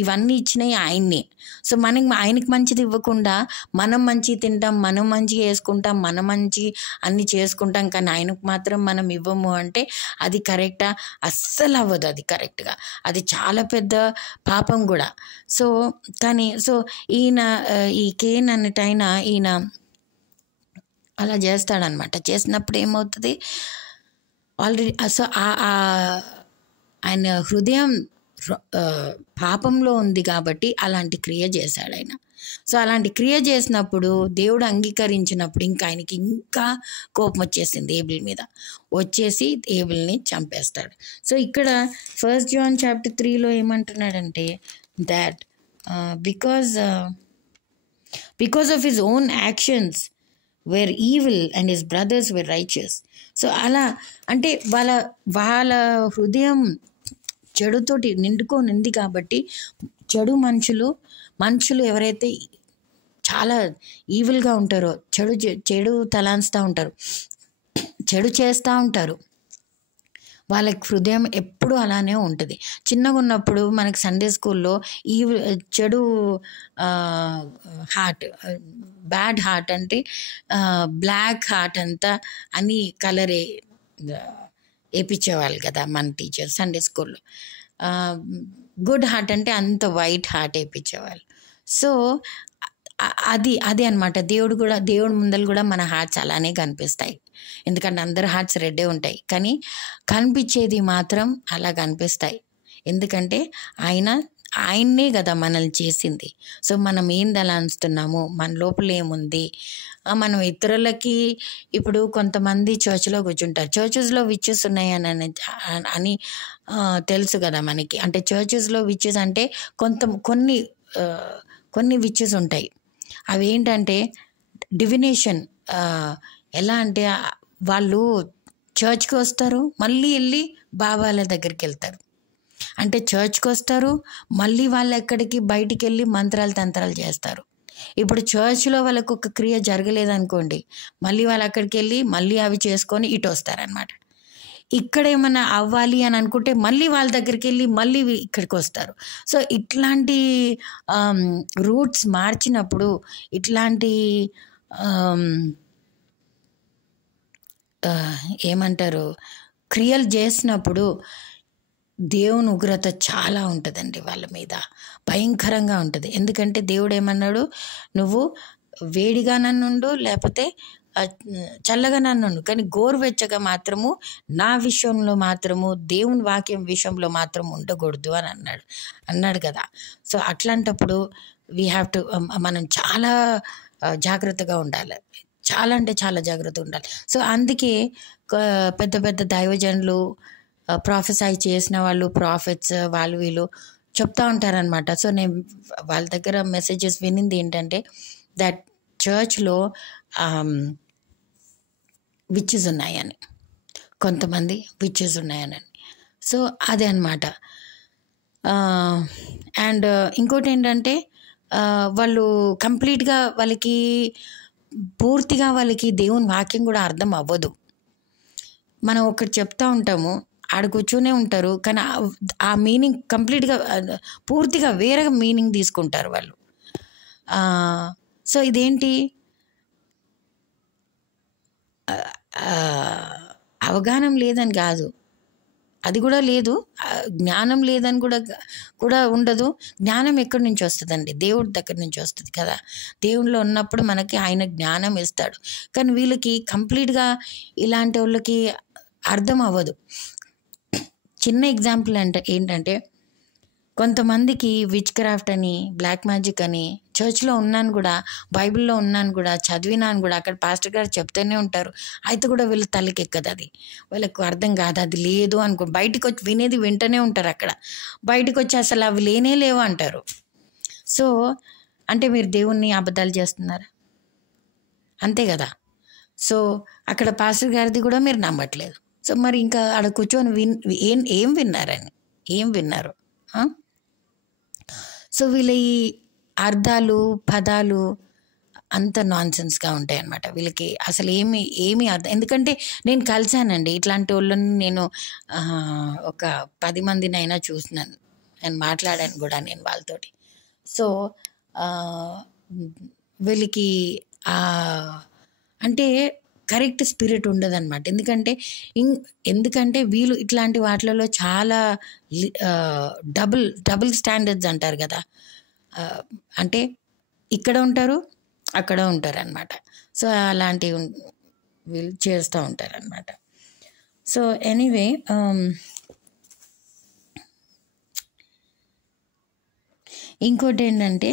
ఇవన్నీ ఇచ్చినవి ఆయన్నే. సో ఆయనకి మంచిది ఇవ్వకుండా మనం మంచి తింటాం, మనం మంచి వేసుకుంటాం, మనం మంచి అన్నీ చేసుకుంటాం, కానీ ఆయనకు మాత్రం మనం ఇవ్వము అంటే అది కరెక్టా? అస్సలు అవ్వదు అది కరెక్ట్గా. అది చాలా పెద్ద పాపం కూడా. సో ఈ కేన్ అన్నటైన ఈయన అలా చేస్తాడనమాట. చేసినప్పుడు ఏమవుతుంది, ఆల్రెడీ సో ఆయన హృదయం పాపంలో ఉంది కాబట్టి అలాంటి క్రియ చేశాడు ఆయన. సో అలాంటి క్రియ చేసినప్పుడు దేవుడు అంగీకరించినప్పుడు ఇంకా ఆయనకి ఇంకా కోపం వచ్చేసింది ఏబుల్ మీద, వచ్చేసి ఏబుల్ని చంపేస్తాడు. సో ఇక్కడ 1 John chapter 3లో ఏమంటున్నాడంటే that because of his own actions were evil and his brothers were righteous. So అలా అంటే వాళ్ళ హృదయం చెడుతోటి నిండుకొని ఉంది కాబట్టి, చెడు మనుషులు ఎవరైతే చాలా ఈవిల్గా ఉంటారో, చెడు తలాన్స్తూ ఉంటారు, చెడు చేస్తూ ఉంటారు, వాళ్ళకి హృదయం ఎప్పుడూ అలానే ఉంటుంది. చిన్నగా ఉన్నప్పుడు మనకి సండే స్కూల్లో ఈ చెడు హార్ట్, బ్యాడ్ హార్ట్ అంటే బ్లాక్ హార్ట్ అంతా అని కలరే వేయించేవాళ్ళు కదా మన టీచర్ సండే స్కూల్లో. గుడ్ హార్ట్ అంటే అంత వైట్ హార్ట్ వేయించేవాళ్ళు. సో అది అనమాట. దేవుడి ముందర కూడా మన హార్ట్స్ అలానే కనిపిస్తాయి, ఎందుకంటే అందరు హార్ట్స్ రెడ్డే ఉంటాయి, కానీ కనిపించేది మాత్రం అలా కనిపిస్తాయి. ఎందుకంటే ఆయన ఆయన్నే కదా మనల్ని చేసింది. సో మనం ఏం తలాన్స్తున్నాము, మన లోపల ఏముంది, మనం ఇతరులకి ఇప్పుడు కొంతమంది చర్చ్లో కూర్చుంటారు, చర్చెస్లో విచెస్ ఉన్నాయని అని తెలుసు కదా మనకి. అంటే చర్చెస్లో విచెస్ అంటే కొన్ని కొన్ని విచెస్ ఉంటాయి. అవి ఏంటంటే డివినేషన్. ఎలా అంటే వాళ్ళు చర్చ్కి వస్తారు, మళ్ళీ వెళ్ళి బాబాల దగ్గరికి వెళ్తారు. అంటే చర్చ్కి వస్తారు, మళ్ళీ వాళ్ళు ఎక్కడికి బయటికి వెళ్ళి మంత్రాలు తంత్రాలు చేస్తారు. ఇప్పుడు చర్చ్లో వాళ్ళకు ఒక క్రియ జరగలేదనుకోండి, మళ్ళీ వాళ్ళు అక్కడికి వెళ్ళి మళ్ళీ అవి చేసుకొని ఇటు వస్తారనమాట. ఇక్కడ ఏమైనా అవ్వాలి అని అనుకుంటే మళ్ళీ వాళ్ళ దగ్గరికి వెళ్ళి మళ్ళీ ఇక్కడికి వస్తారు. సో ఇట్లాంటి రూట్స్ మార్చినప్పుడు, ఇట్లాంటి ఏమంటారు క్రియలు చేసినప్పుడు దేవుని ఉగ్రత చాలా ఉంటుందండి వాళ్ళ మీద, భయంకరంగా ఉంటుంది. ఎందుకంటే దేవుడు ఏమన్నాడు, నువ్వు వేడిగా నన్నుండు, లేకపోతే చల్లగా నన్నుండు, కానీ గోరువెచ్చగా మాత్రము నా విషయంలో మాత్రము, దేవుని వాక్యం విషయంలో మాత్రం ఉండకూడదు అని అన్నాడు కదా. సో అట్లాంటప్పుడు వీ హ్యావ్ టు, మనం చాలా జాగ్రత్తగా ఉండాలి, చాలా అంటే చాలా జాగ్రత్తగా ఉండాలి. సో అందుకే పెద్ద పెద్ద దైవజనులు, ప్రొఫెసై చేసిన వాళ్ళు, ప్రాఫిట్స్, వాళ్ళు వీళ్ళు చెప్తా ఉంటారనమాట. సో నేను వాళ్ళ దగ్గర మెసేజెస్ వినింది ఏంటంటే దట్ చర్చ్లో విచెస్ ఉన్నాయని, కొంతమంది విచెస్ ఉన్నాయని. సో అదే అనమాట. అండ్ ఇంకోటి ఏంటంటే వాళ్ళు కంప్లీట్గా వాళ్ళకి పూర్తిగా వాళ్ళకి దేవుని వాక్యం కూడా అర్థం అవ్వదు. మనం ఒకటి చెప్తా ఉంటాము, ఆడ కూర్చొనే ఉంటారు, కానీ ఆ మీనింగ్ కంప్లీట్గా పూర్తిగా వేరే మీనింగ్ తీసుకుంటారు వాళ్ళు. సో ఇదేంటి, అవగాహన లేదని కాదు, అది కూడా లేదు, జ్ఞానం లేదని కూడా ఉండదు. జ్ఞానం ఎక్కడి నుంచి వస్తుందండి? దేవుడి దగ్గర నుంచి వస్తుంది కదా. దేవుడిలో ఉన్నప్పుడు మనకి ఆయన జ్ఞానం ఇస్తాడు. కానీ వీళ్ళకి కంప్లీట్గా ఇలాంటి వాళ్ళకి అర్థం అవ్వదు. చిన్న ఎగ్జాంపుల్ ఏంటంటే కొంతమందికి విచ్ క్రాఫ్ట్ అని, బ్లాక్ మ్యాజిక్ అని చర్చ్లో ఉన్నాను కూడా, బైబిల్లో ఉన్నాను కూడా, చదివినాను కూడా, అక్కడ పాస్టర్ గారు చెప్తూనే ఉంటారు, అయితే కూడా వీళ్ళు తలకి ఎక్కదు, అది వీళ్ళకు అర్థం కాదు, అది లేదు అనుకో. బయటకు వచ్చి వినేది వింటూనే ఉంటారు, అక్కడ బయటకు వచ్చి అసలు అవి లేనే లేవు అంటారు. సో అంటే మీరు దేవుణ్ణి అబద్ధాలు చేస్తున్నారా? అంతే కదా. సో అక్కడ పాస్టర్ గారిది కూడా మీరు నమ్మట్లేదు. సో మరి ఇంకా ఆడ కూర్చొని ఏం విన్నారు? సో వీళ్ళ ఈ అర్థాలు, పదాలు అంత నాన్సెన్స్గా ఉంటాయి అన్నమాట. వీళ్ళకి అసలు ఏమి అర్థం. ఎందుకంటే నేను కలిశానండి ఇట్లాంటి వాళ్ళని, నేను ఒక 10 మందినైనా చూసినాను, నేను మాట్లాడాను కూడా నేను వాళ్ళతోటి. సో వీళ్ళకి అంటే కరెక్ట్ స్పిరిట్ ఉండదన్నమాట. ఎందుకంటే వీళ్ళు ఇట్లాంటి వాటిలలో చాలా డబుల్ స్టాండర్డ్స్ అంటారు కదా. అంటే ఇక్కడ ఉంటారు, అక్కడ ఉంటారు అన్నమాట. సో అలాంటివి వీళ్ళు చేస్తూ ఉంటారన్నమాట. సో ఎనీవే, ఇంకోటి ఏంటంటే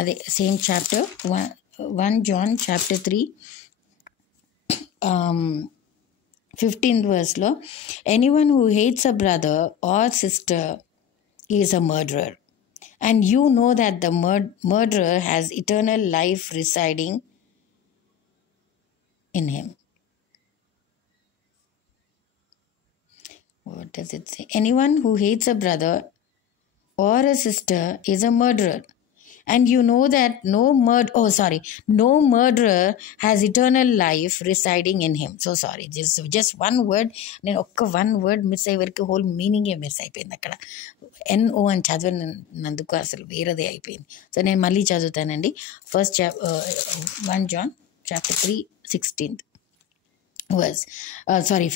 అదే same chapter 1 John chapter 3 15th verse-లో, anyone who hates a brother or sister is a murderer, and you know that the murderer has eternal life residing in him. What does it say? Anyone who hates a brother or a sister is a murderer, and you know that no murderer has eternal life residing in him. So sorry, just one word, నేను one word miss అయ్యే వరకు whole మీనింగే miss అయిపోయింది. అక్కడ NO అని చదివినందుకు అసలు వేరేదే అయిపోయింది. So నేను మళ్ళీ చదువుతానండి. 1 John chapter 3 16th verse,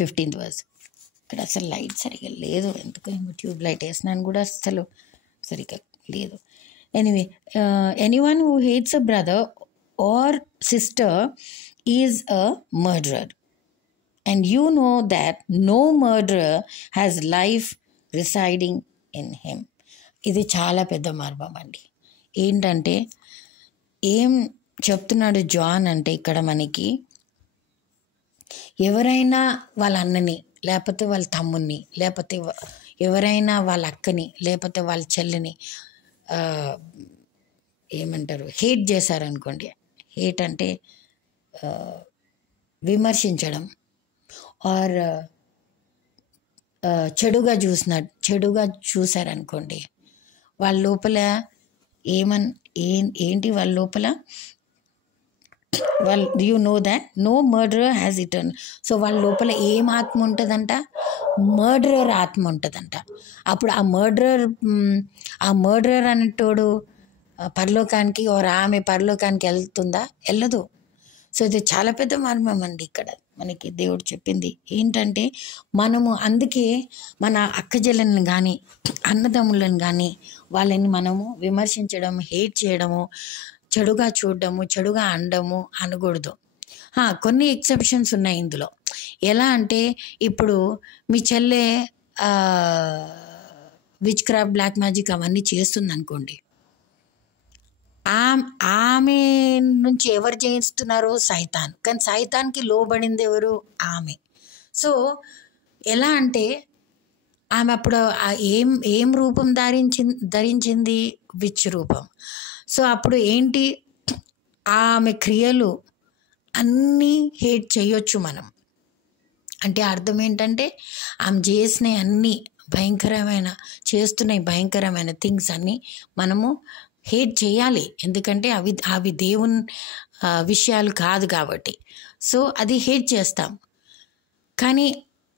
15th verse. ఇక్కడ అసలు లైట్ సరిగా లేదు, ఎందుకు ట్యూబ్ లైట్ వేసినాను కూడా అసలు సరిగ్గా లేదు. Anyway, anyone who hates a brother or sister is a murderer, And you know that no murderer has life residing in him. ఇది చాలా పెద్ద మర్మం అండి. ఏంటంటే ఏం చెప్తున్నాడు జాన్ అంటే ఇక్కడ మనకి, ఎవరైనా వాళ్ళ అన్నని, లేకపోతే వాళ్ళ తమ్ముడిని, లేకపోతే ఎవరైనా వాళ్ళ అక్కని, లేకపోతే వాళ్ళ చెల్లిని ఏమంటారు, హేట్ చేశారనుకోండి. హేట్ అంటే విమర్శించడం, ఆర్ చెడుగా చూశారనుకోండి, వాళ్ళ లోపల ఏంటి వాళ్ళ లోపల you know that no murderer has eternal. So వాళ్ళ లోపల ఏం ఆత్మ ఉంటుందంట? మర్డరర్ ఆత్మ ఉంటుందంట. అప్పుడు ఆ మర్డరర్ అనేటోడు పరలోకానికి, ఆమె పరలోకానికి వెళ్తుందా? వెళ్ళదు. సో ఇది చాలా పెద్ద మర్మం అండి ఇక్కడ మనకి దేవుడు చెప్పింది. ఏంటంటే మనము అందుకే మన అక్కజెల్లెలను కానీ అన్నదమ్ములను కానీ వాళ్ళని మనము విమర్శించడం, హేట్ చేయడము, చెడుగా చూడడము, చెడుగా అనడము అనకూడదు. కొన్ని ఎక్సెప్షన్స్ ఉన్నాయి ఇందులో. ఎలా అంటే ఇప్పుడు మీ చెల్లె విచ్ క్రాఫ్ట్, బ్లాక్ మ్యాజిక్ అవన్నీ చేస్తుంది అనుకోండి, ఆమె నుంచి ఎవరు చేయిస్తున్నారో? సైతాన్. కానీ సైతాన్కి లోబడింది ఎవరు? ఆమె. సో ఎలా అంటే ఆమె అప్పుడు ఏం రూపం ధరించింది? విచ్ రూపం. సో అప్పుడు ఏంటి, ఆమె క్రియలు అన్నీ హేట్ చేయొచ్చు మనం. అంటే అర్థం ఏంటంటే ఆమె చేసినవి అన్నీ చేస్తున్నాయి భయంకరమైన థింగ్స్ అన్నీ మనము హేట్ చేయాలి. ఎందుకంటే అవి దేవుని విషయాలు కాదు కాబట్టి. సో అది హేట్ చేస్తాం. కానీ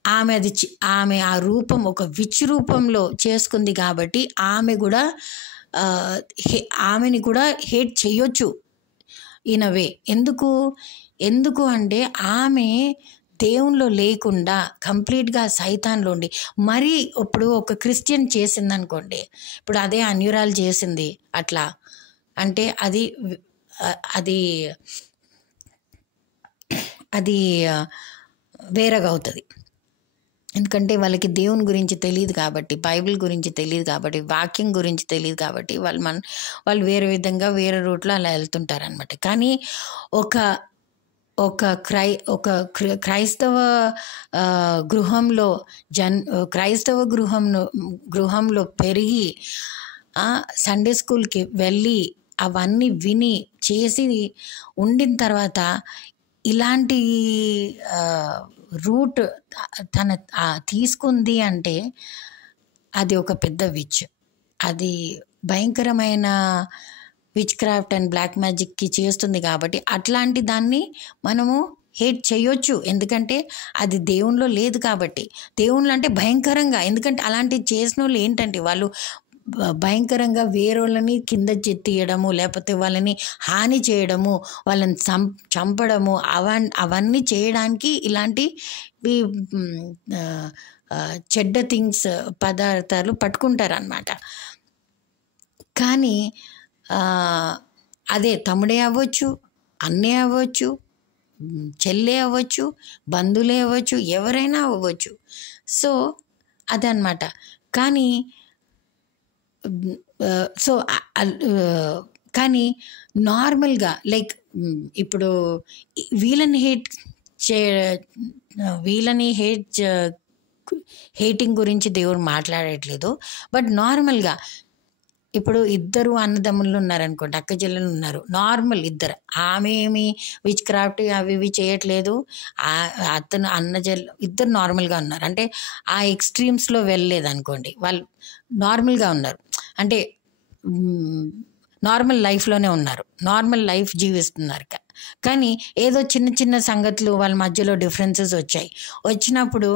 ఆమె ఆ రూపం ఒక విచ్ రూపంలో చేసుకుంది కాబట్టి ఆమెని కూడా హేట్ చేయొచ్చు ఇన్ అ వే. ఎందుకు అంటే ఆమె దేవునిలో లేకుండా కంప్లీట్గా సైతాన్లో ఉండి, మరి ఇప్పుడు ఒక క్రిస్టియన్ చేసింది అనుకోండి, ఇప్పుడు అదే అన్యురాలు చేసింది అట్లా అంటే అది వేరేగా అవుతుంది. ఎందుకంటే వాళ్ళకి దేవుని గురించి తెలియదు కాబట్టి, బైబిల్ గురించి తెలియదు కాబట్టి, వాక్యం గురించి తెలియదు కాబట్టి వాళ్ళు వేరే విధంగా వేరే రూట్లో అలా వెళ్తుంటారు అనమాట. కానీ ఒక క్రైస్తవ గృహంలో పెరిగి సండే స్కూల్కి వెళ్ళి అవన్నీ విని చేసి ఉండిన తర్వాత ఇలాంటి రూట్ తన తీసుకుంది అంటే అది ఒక పెద్ద విచ్. అది భయంకరమైన విచ్ క్రాఫ్ట్ అండ్ బ్లాక్ మ్యాజిక్కి చేస్తుంది కాబట్టి అట్లాంటి దాన్ని మనము హేట్ చేయొచ్చు. ఎందుకంటే అది దేవునిలో లేదు కాబట్టి. దేవుళ్ళు అంటే భయంకరంగా, ఎందుకంటే అలాంటివి చేసిన వాళ్ళు ఏంటంటే వాళ్ళు భయంకరంగా వేరేళ్ళని కింద తీయడము, లేకపోతే వాళ్ళని హాని చేయడము, వాళ్ళని చంపడము, అవన్నీ చేయడానికి ఇలాంటి చెడ్డ థింగ్స్ పదార్థాలు పట్టుకుంటారు అన్నమాట. కానీ అదే తమ్ముడే అవ్వచ్చు, అన్నే అవ్వచ్చు, చెల్లె అవ్వచ్చు, బంధువులే అవ్వచ్చు, ఎవరైనా అవ్వచ్చు. సో అదనమాట. కానీ కానీ నార్మల్గా లైక్ ఇప్పుడు వీళ్ళని హేటింగ్ గురించి దేవుడు మాట్లాడట్లేదు. బట్ నార్మల్గా ఇప్పుడు ఇద్దరు అన్నదమ్ములు ఉన్నారనుకోండి, అక్క చెల్లెలు ఉన్నారు, నార్మల్ ఇద్దరు. ఆమె ఏమి విచ్ క్రాఫ్ట్ అవి ఇవి చేయట్లేదు, అతను ఇద్దరు నార్మల్గా ఉన్నారు. అంటే ఆ ఎక్స్ట్రీమ్స్లో వెళ్ళలేదు అనుకోండి, వాళ్ళు నార్మల్గా ఉన్నారు. అంటే నార్మల్ లైఫ్లోనే ఉన్నారు, నార్మల్ లైఫ్ జీవిస్తున్నారు. కానీ ఏదో చిన్న చిన్న సంగతులు వాళ్ళ మధ్యలో డిఫరెన్సెస్ వచ్చినప్పుడు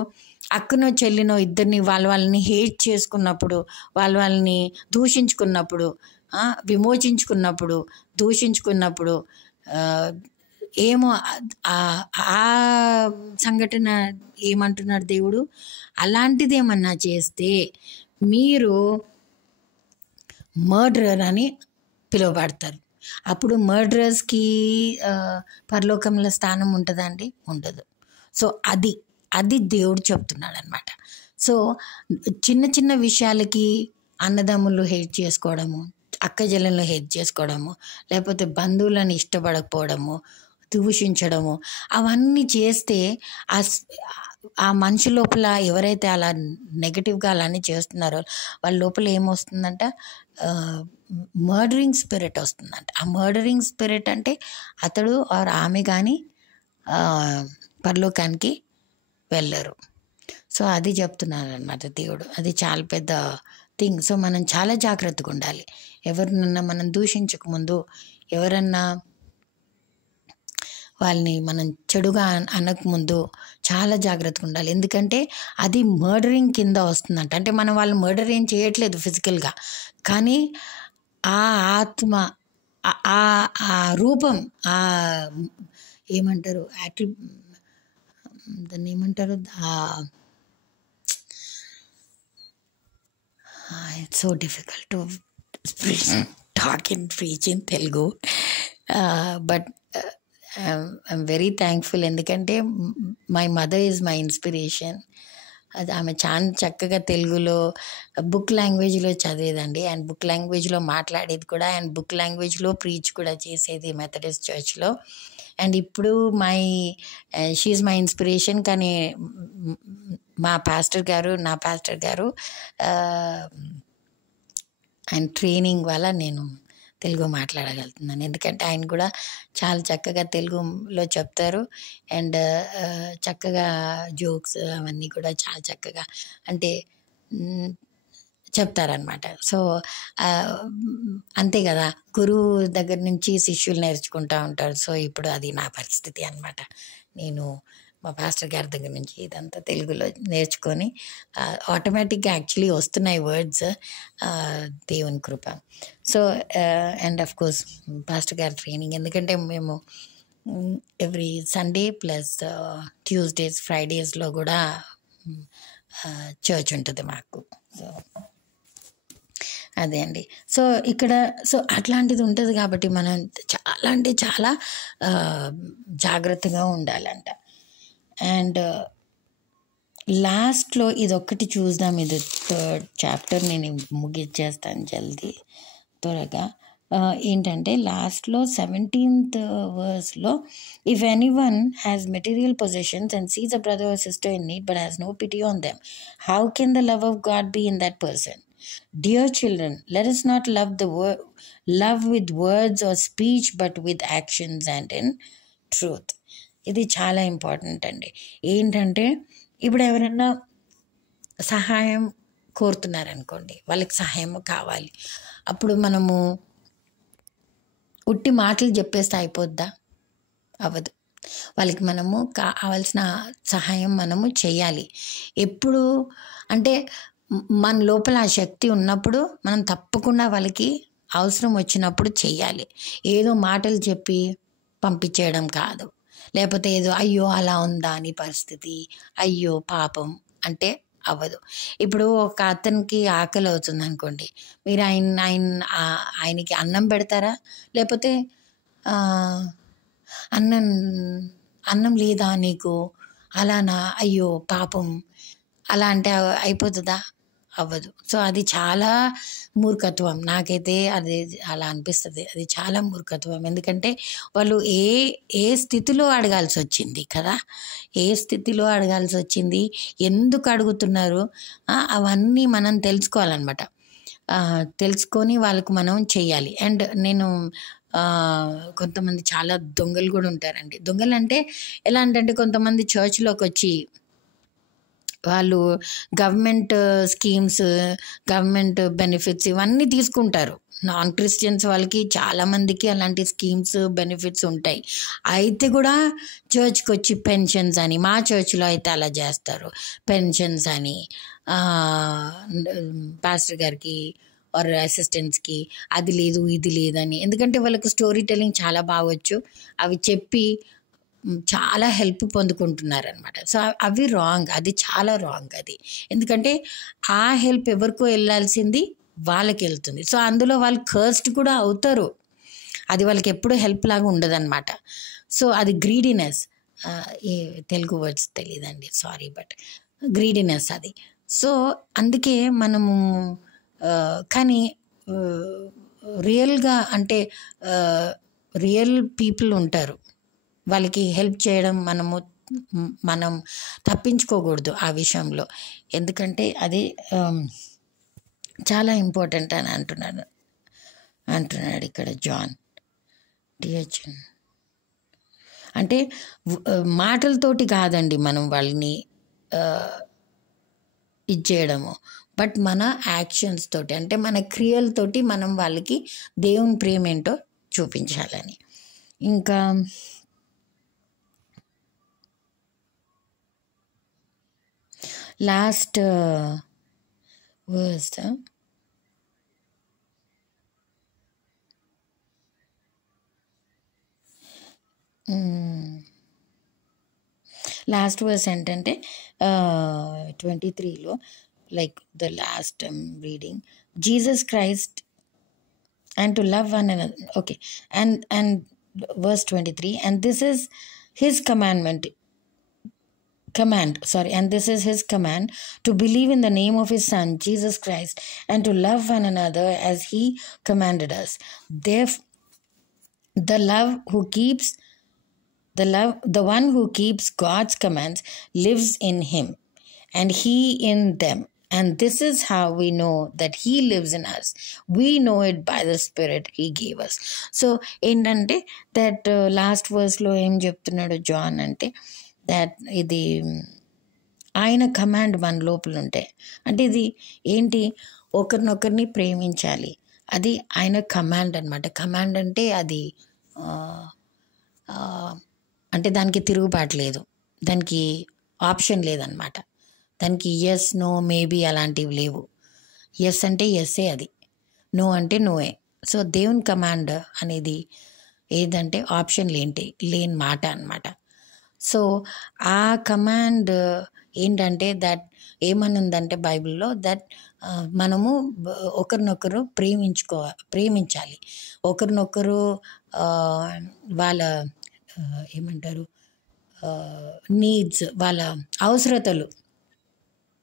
అక్కనో చెల్లినో ఇద్దరిని వాళ్ళని హేట్ చేసుకున్నప్పుడు, వాళ్ళని దూషించుకున్నప్పుడు, దూషించుకున్నప్పుడు ఏమో ఆ సంఘటన ఏమంటున్నాడు దేవుడు, అలాంటిది ఏమన్నా చేస్తే మీరు మర్డరర్ అని పిలువబడతారు. అప్పుడు మర్డరర్స్కి పరలోకంలో స్థానం ఉంటుందా అండి? ఉండదు. సో అది అది దేవుడు చెప్తున్నాడు అనమాట. సో చిన్న చిన్న విషయాలకి అన్నదమ్ములు హెల్ప్ చేసుకోవడము, అక్క చెల్లెలను హెల్ప్ చేసుకోవడము, లేకపోతే బంధువులను ఇష్టపడకపోవడము, దూషించడము, అవన్నీ చేస్తే ఆ మనిషి లోపల ఎవరైతే అలా నెగిటివ్గా అలానే చేస్తున్నారో వాళ్ళ లోపల ఏమొస్తుందంట, మర్డరింగ్ స్పిరిట్ వస్తుందంట. ఆ మర్డరింగ్ స్పిరిట్ అంటే అతడు ఆర్ ఆమె కానీ పరలోకానికి వెళ్ళరు. సో అది చెప్తున్నారు అనమాట దేవుడు. అది చాలా పెద్ద థింగ్. సో మనం చాలా జాగ్రత్తగా ఉండాలి. ఎవరినన్నా మనం దూషించకముందు, ఎవరన్నా వాళ్ళని మనం చెడుగా అనకముందు చాలా జాగ్రత్తగా ఉండాలి. ఎందుకంటే అది మర్డరింగ్ కింద వస్తుందంట. అంటే మనం వాళ్ళు మర్డర్ ఏం చేయట్లేదు ఫిజికల్గా, కానీ ఆ ఆత్మ, ఆ రూపం, ఆ ఏమంటారు, దాన్ని ఏమంటారు, it's so difficult to talk in preach in Telugu, but I'm very thankful. ఎందుకంటే my mother is my inspiration. అది ఆమె చాలా చక్కగా తెలుగులో బుక్ లాంగ్వేజ్లో చదివేదండి, అండ్ బుక్ లాంగ్వేజ్లో మాట్లాడేది కూడా, అండ్ బుక్ లాంగ్వేజ్లో ప్రీచ్ కూడా చేసేది మెథడిస్ట్ చర్చ్లో. అండ్ ఇప్పుడు షీఈ్ మై ఇన్స్పిరేషన్. కానీ నా పాస్టర్ గారు ఆయన ట్రైనింగ్ వల్ల నేను తెలుగు మాట్లాడగలుగుతున్నాను. ఎందుకంటే ఆయన కూడా చాలా చక్కగా తెలుగులో చెప్తారు, అండ్ చక్కగా జోక్స్ అవన్నీ కూడా చాలా చక్కగా అంటే చెప్తారనమాట. సో అంతే కదా, గురువు దగ్గర నుంచి శిష్యులు నేర్చుకుంటూ ఉంటారు. సో ఇప్పుడు అది నా పరిస్థితి అనమాట. నేను మా పాస్టర్ గారి దగ్గర నుంచి ఇదంతా తెలుగులో నేర్చుకొని ఆటోమేటిక్గా యాక్చువల్లీ వస్తున్నాయి వర్డ్స్, దేవుని కృప. So and of course pastor గారి ట్రైనింగ్, ఎందుకంటే మేము ఎవ్రీ సండే ప్లస్ ట్యూస్డేస్ ఫ్రైడేస్లో కూడా చర్చ్ ఉంటుంది మాకు. సో అదే అండి. సో ఇక్కడ సో అట్లాంటిది ఉంటుంది కాబట్టి మనం చాలా అంటే చాలా జాగ్రత్తగా ఉండాలంట. అండ్ లాస్ట్లో ఇదొక్కటి చూద్దాం, ఇది 3rd చాప్టర్, నేను ముగిచ్చేస్తాను జల్దీ త్వరగా. ఏంటంటే లాస్ట్లో 17th verseలో, if anyone has material possessions and sees a brother or sister in need but has no pity on them, how can the love of God be in that person? Dear children, let us not love with words or speech, but with actions and in truth. ఇది చాలా important అండి. ఏంటంటే ఇప్పుడు ఎవరైనా సహాయం కోరుతున్నారనుకోండి, వాళ్ళకి సహాయం కావాలి, అప్పుడు మనము ఉట్టి మాటలు చెప్పేస్తే అయిపోద్దా? అవ్వదు. వాళ్ళకి మనము కావాల్సిన సహాయం మనము చేయాలి. ఎప్పుడు అంటే మన లోపల ఆ శక్తి ఉన్నప్పుడు మనం తప్పకుండా వాళ్ళకి అవసరం వచ్చినప్పుడు చెయ్యాలి. ఏదో మాటలు చెప్పి పంపించేయడం కాదు, లేకపోతే ఏదో అయ్యో అలా ఉందా అని పరిస్థితి, అయ్యో పాపం అంటే అవ్వదు. ఇప్పుడు ఒక అతనికి ఆకలి అవుతుంది అనుకోండి, మీరు ఆయనకి అన్నం పెడతారా? లేకపోతే అన్నం లేదా నీకు, అలానా, అయ్యో పాపం అలా అంటే అయిపోతుందా? అవ్వదు. సో అది చాలా మూర్ఖత్వం. నాకైతే అది అలా అనిపిస్తుంది, అది చాలా మూర్ఖత్వం. ఎందుకంటే వాళ్ళు ఏ స్థితిలో అడగాల్సి వచ్చింది కదా, ఏ స్థితిలో అడగాల్సి వచ్చింది, ఎందుకు అడుగుతున్నారు, అవన్నీ మనం తెలుసుకోవాలన్నమాట. తెలుసుకొని వాళ్ళకు మనం చెయ్యాలి. అండ్ నేను కొంతమంది చాలా దొంగలు కూడా ఉంటారండి. దొంగలు అంటే ఎలా అంటే కొంతమంది చర్చ్లోకి వచ్చి వాళ్ళు గవర్నమెంట్ స్కీమ్స్, గవర్నమెంట్ బెనిఫిట్స్ ఇవన్నీ తీసుకుంటారు. నాన్ క్రిస్టియన్స్ వాళ్ళకి చాలామందికి అలాంటి స్కీమ్స్ బెనిఫిట్స్ ఉంటాయి. అయితే కూడా చర్చ్కి వచ్చి పెన్షన్స్ అని, మా చర్చ్లో అయితే అలా చేస్తారు, పెన్షన్స్ అని, పాస్టర్ గారికి ఆర్ అసిస్టెంట్స్కి అది లేదు ఇది లేదని. ఎందుకంటే వాళ్ళకు స్టోరీ టెల్లింగ్ చాలా బాగొచ్చు, అవి చెప్పి చాలా హెల్ప్ పొందుకుంటున్నారనమాట. సో అవి రాంగ్, అది చాలా రాంగ్ అది. ఎందుకంటే ఆ హెల్ప్ ఎవరికో వెళ్ళాల్సింది వాళ్ళకి వెళ్తుంది. సో అందులో వాళ్ళు కర్స్డ్ కూడా అవుతారు, అది వాళ్ళకి ఎప్పుడూ హెల్ప్ లాగా ఉండదన్నమాట. సో అది గ్రీడీనెస్. ఈ తెలుగు వర్డ్స్ తెలియదండి, సారీ, బట్ గ్రీడినెస్ అది. సో అందుకే మనము కానీ రియల్గా అంటే రియల్ పీపుల్ ఉంటారు, వాళ్ళకి హెల్ప్ చేయడం మనం తప్పించుకోకూడదు ఆ విషయంలో. ఎందుకంటే అది చాలా ఇంపార్టెంట్ అని అంటున్నాడు ఇక్కడ జాన్ డిహెచ్ఎన్. అంటే మాటలతోటి కాదండి మనం వాళ్ళని ఇది చేయడము, బట్ మన యాక్షన్స్ తోటి, అంటే మన క్రియలతోటి మనం వాళ్ళకి దేవుని ప్రేమ ఏంటో చూపించాలని. ఇంకా లాస్ట్ వర్స్ లాస్ట్ వర్స్ ఏంటంటే 23లో, like the last reading, Jesus Christ and to love one another. Okay, and verse 23, and this is his command, and this is his command, to believe in the name of his son Jesus Christ, and to love one another as he commanded us. Therefore the one who keeps God's commands lives in him, and he in them. And this is how we know that he lives in us. We know it by the Spirit he gave us. So ఏంటంటే that last వర్స్లో ఏం చెప్తున్నాడు John అంటే, that ఇది ఆయన command మన లోపల ఉంటాయి. అంటే ఇది ఏంటి, ఒకరినొకరిని ప్రేమించాలి, అది ఆయన కమాండ్ అనమాట. కమాండ్ అంటే అది అంటే దానికి తిరుగుబాటు లేదు, దానికి ఆప్షన్ లేదనమాట. దానికి ఎస్, నో, మేబీ అలాంటివి లేవు. ఎస్ అంటే ఎస్ఏ, అది నో అంటే నోయే. సో దేవుని కమాండ్ అనేది ఏదంటే ఆప్షన్ లేని మాట అనమాట. సో ఆ కమాండ్ ఏంటంటే దట్ ఏమనుందంటే బైబిల్లో, దట్ మనము ఒకరినొకరు ప్రేమించాలి, ఒకరినొకరు వాళ్ళ ఏమంటారు నీడ్స్, వాళ్ళ అవసరతలు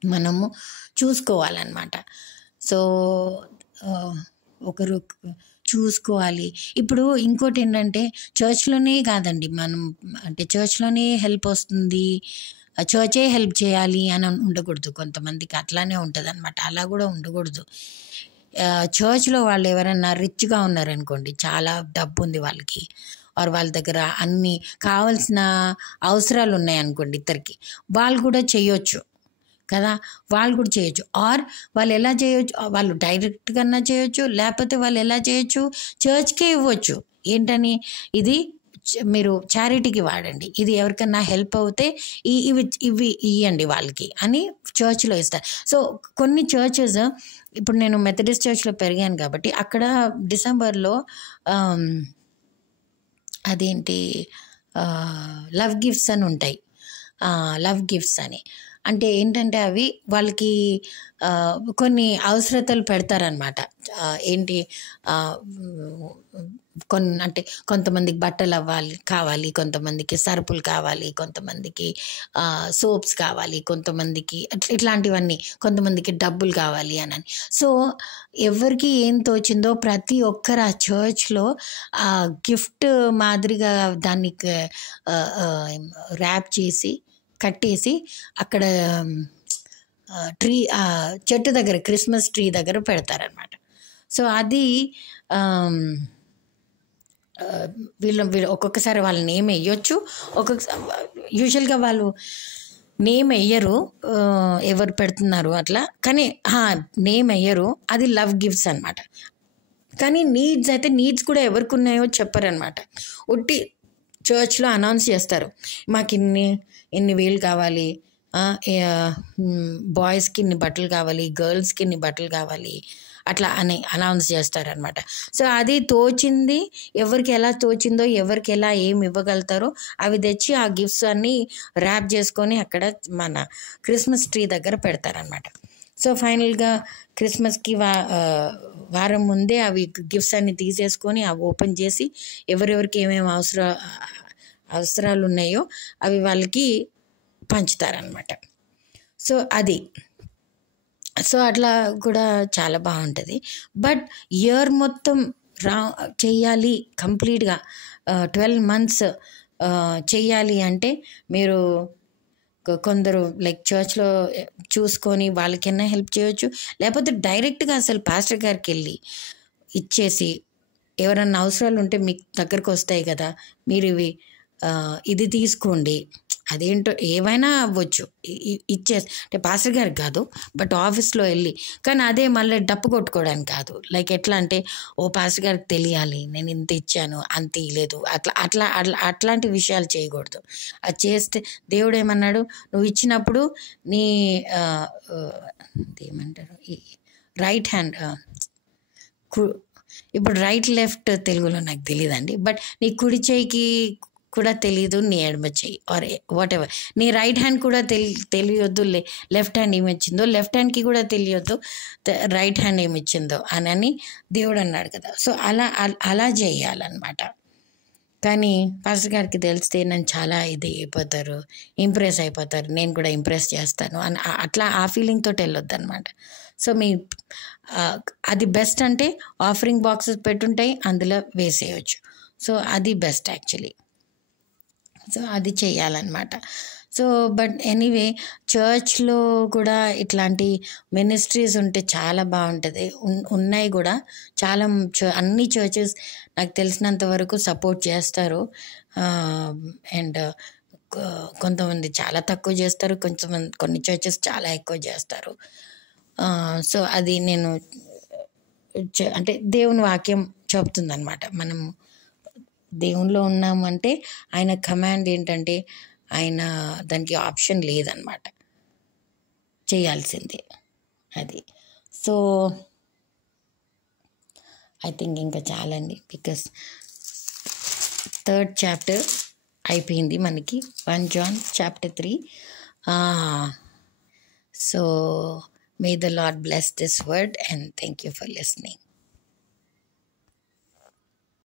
మనము చూసుకోవాలన్నమాట. సో ఒకరు చూసుకోవాలి. ఇప్పుడు ఇంకోటి ఏంటంటే చర్చ్లోనే కాదండి, మనం అంటే చర్చ్లోనే హెల్ప్ వస్తుంది, చర్చే హెల్ప్ చేయాలి అని ఉండకూడదు. కొంతమందికి అట్లానే ఉంటుంది అనమాట, అలా కూడా ఉండకూడదు. చర్చ్లో వాళ్ళు ఎవరైనా రిచ్గా ఉన్నారనుకోండి, చాలా డబ్బు ఉంది వాళ్ళకి, ఆర్ వాళ్ళ దగ్గర అన్ని కావాల్సిన అవసరాలు ఉన్నాయనుకోండి ఇద్దరికి, వాళ్ళు కూడా చేయొచ్చు కదా, వాళ్ళు కూడా చేయొచ్చు. ఆర్ వాళ్ళు ఎలా చేయొచ్చు, వాళ్ళు డైరెక్ట్గా చేయొచ్చు, లేకపోతే వాళ్ళు ఎలా చేయొచ్చు, చర్చ్కే ఇవ్వచ్చు. ఏంటని, ఇది మీరు చారిటీకి వాడండి, ఇది ఎవరికన్నా హెల్ప్ అవుతే ఇవి ఇవ్వండి వాళ్ళకి అని చర్చ్లో ఇస్తారు. సో కొన్ని చర్చెస్, ఇప్పుడు నేను మెథడిస్ట్ చర్చ్లో పెరిగాను కాబట్టి అక్కడ డిసెంబర్లో అదేంటి లవ్ గిఫ్ట్స్ అని ఉంటాయి. లవ్ గిఫ్ట్స్ అని అంటే ఏంటంటే అవి వాళ్ళకి కొన్ని అవసరతలు పెడతారనమాట. ఏంటి, అంటే కొంతమందికి బట్టలు కావాలి, కొంతమందికి సరుపులు కావాలి, కొంతమందికి సోప్స్ కావాలి, కొంతమందికి ఇట్లాంటివన్నీ, కొంతమందికి డబ్బులు కావాలి అని. సో ఎవరికి ఏం తోచిందో ప్రతి ఒక్కరు ఆ చర్చ్లో ఆ గిఫ్ట్ మాదిరిగా దాన్ని ర్యాప్ చేసి కట్టేసి అక్కడ చెట్టు దగ్గర, క్రిస్మస్ ట్రీ దగ్గర పెడతారనమాట. సో అది వీళ్ళు ఒక్కొక్కసారి వాళ్ళ నేమ్ వేయొచ్చు, యూజువల్గా వాళ్ళు నేమ్ వేయరు ఎవరు పెడుతున్నారు అట్లా, కానీ నేమ్ వేయరు. అది లవ్ గిఫ్ట్స్ అనమాట. కానీ నీడ్స్ అయితే నీడ్స్ కూడా ఎవరికి ఉన్నాయో చెప్పారనమాట. ఉట్టి చర్చ్లో అనౌన్స్ చేస్తారు, మాకు ఇన్ని వేలు కావాలి, బాయ్స్కి ఇన్ని బట్టలు కావాలి, గర్ల్స్కి ఇన్ని బట్టలు కావాలి, అట్లా అని అనౌన్స్ చేస్తారనమాట. సో అది తోచింది, ఎవరికి ఎలా తోచిందో, ఎవరికి ఎలా ఏమి ఇవ్వగలుగుతారో అవి తెచ్చి ఆ గిఫ్ట్స్ అన్నీ ర్యాప్ చేసుకొని అక్కడ మన క్రిస్మస్ ట్రీ దగ్గర పెడతారనమాట. సో ఫైనల్గా క్రిస్మస్కి వారం ముందే అవి గిఫ్ట్స్ అన్ని తీసేసుకొని అవి ఓపెన్ చేసి ఎవరెవరికి ఏమేమి అవసరాలు ఉన్నాయో అవి వాళ్ళకి పంచుతారనమాట. సో అది సో అట్లా కూడా చాలా బాగుంటుంది. బట్ ఇయర్ మొత్తం చెయ్యాలి కంప్లీట్గా 12 months చెయ్యాలి అంటే మీరు కొందరు లైక్ చర్చ్లో చూసుకొని వాళ్ళకైనా హెల్ప్ చేయొచ్చు, లేకపోతే డైరెక్ట్గా అసలు పాస్టర్ గారికి వెళ్ళి ఇచ్చేసి ఎవరన్నా అవసరాలు ఉంటే మీకు దగ్గరకు వస్తాయి కదా, మీరు ఇది తీసుకోండి, అదేంటో ఏవైనా అవ్వచ్చు, ఇచ్చేసి అంటే పాస్టర్ గారికి కాదు బట్ ఆఫీస్లో వెళ్ళి. కానీ అదే మళ్ళీ డప్పు కొట్టుకోవడానికి కాదు, లైక్ ఎట్లా అంటే ఓ పాస్టర్ గారికి తెలియాలి నేను ఇంత ఇచ్చాను అంత ఇవ్వలేదు, అట్లాంటి విషయాలు చేయకూడదు. అది చేస్తే దేవుడు ఏమన్నాడు, నువ్వు ఇచ్చినప్పుడు నీ ఏమంటారు ఈ రైట్ హ్యాండ్, ఇప్పుడు రైట్ లెఫ్ట్ తెలుగులో నాకు తెలియదండి, బట్ నీ కుడి చేయికి కూడా తెలీదు నీ ఎడమ చెయ్యి ఆర్ వాట్ ఎవర్, నీ రైట్ హ్యాండ్ కూడా తెలియొద్దు లెఫ్ట్ హ్యాండ్ ఏమి ఇచ్చిందో, లెఫ్ట్ హ్యాండ్కి కూడా తెలియొద్దు రైట్ హ్యాండ్ ఏమి ఇచ్చిందో అని దేవుడు అన్నాడు కదా. సో అలా చేయాలన్నమాట. కానీ పాస్టర్ గారికి తెలిస్తే నన్ను చాలా ఇది అయిపోతారు, ఇంప్రెస్ అయిపోతారు, నేను కూడా ఇంప్రెస్ చేస్తాను అని అట్లా ఆ ఫీలింగ్ తోటి వెళ్ళొద్దు అనమాట. సో అది బెస్ట్ అంటే ఆఫరింగ్ బాక్సెస్ పెట్టుంటాయి, అందులో వేసేయచ్చు. సో అది బెస్ట్ యాక్చువల్లీ. సో అది చేయాలన్నమాట. సో బట్ ఎనీవే చర్చ్లో కూడా ఇట్లాంటి మినిస్ట్రీస్ ఉంటే చాలా బాగుంటుంది, ఉన్నాయి కూడా చాలా. అన్ని చర్చెస్ నాకు తెలిసినంత వరకు సపోర్ట్ చేస్తారు. అండ్ కొంతమంది చాలా తక్కువ చేస్తారు, కొన్ని చర్చెస్ చాలా ఎక్కువ చేస్తారు. సో అది నేను అంటే దేవుని వాక్యం చెప్తుందన్నమాట. మనం దేవునిలో ఉన్నామంటే ఆయన కమాండ్ ఏంటంటే ఆయన దానికి ఆప్షన్ లేదనమాట, చేయాల్సిందే అది. సో ఐ థింక్ ఇంకా చాలండి, బికాస్ 3rd chapter అయిపోయింది మనకి, 1 John chapter 3. So may the Lord bless this word and thank you for listening.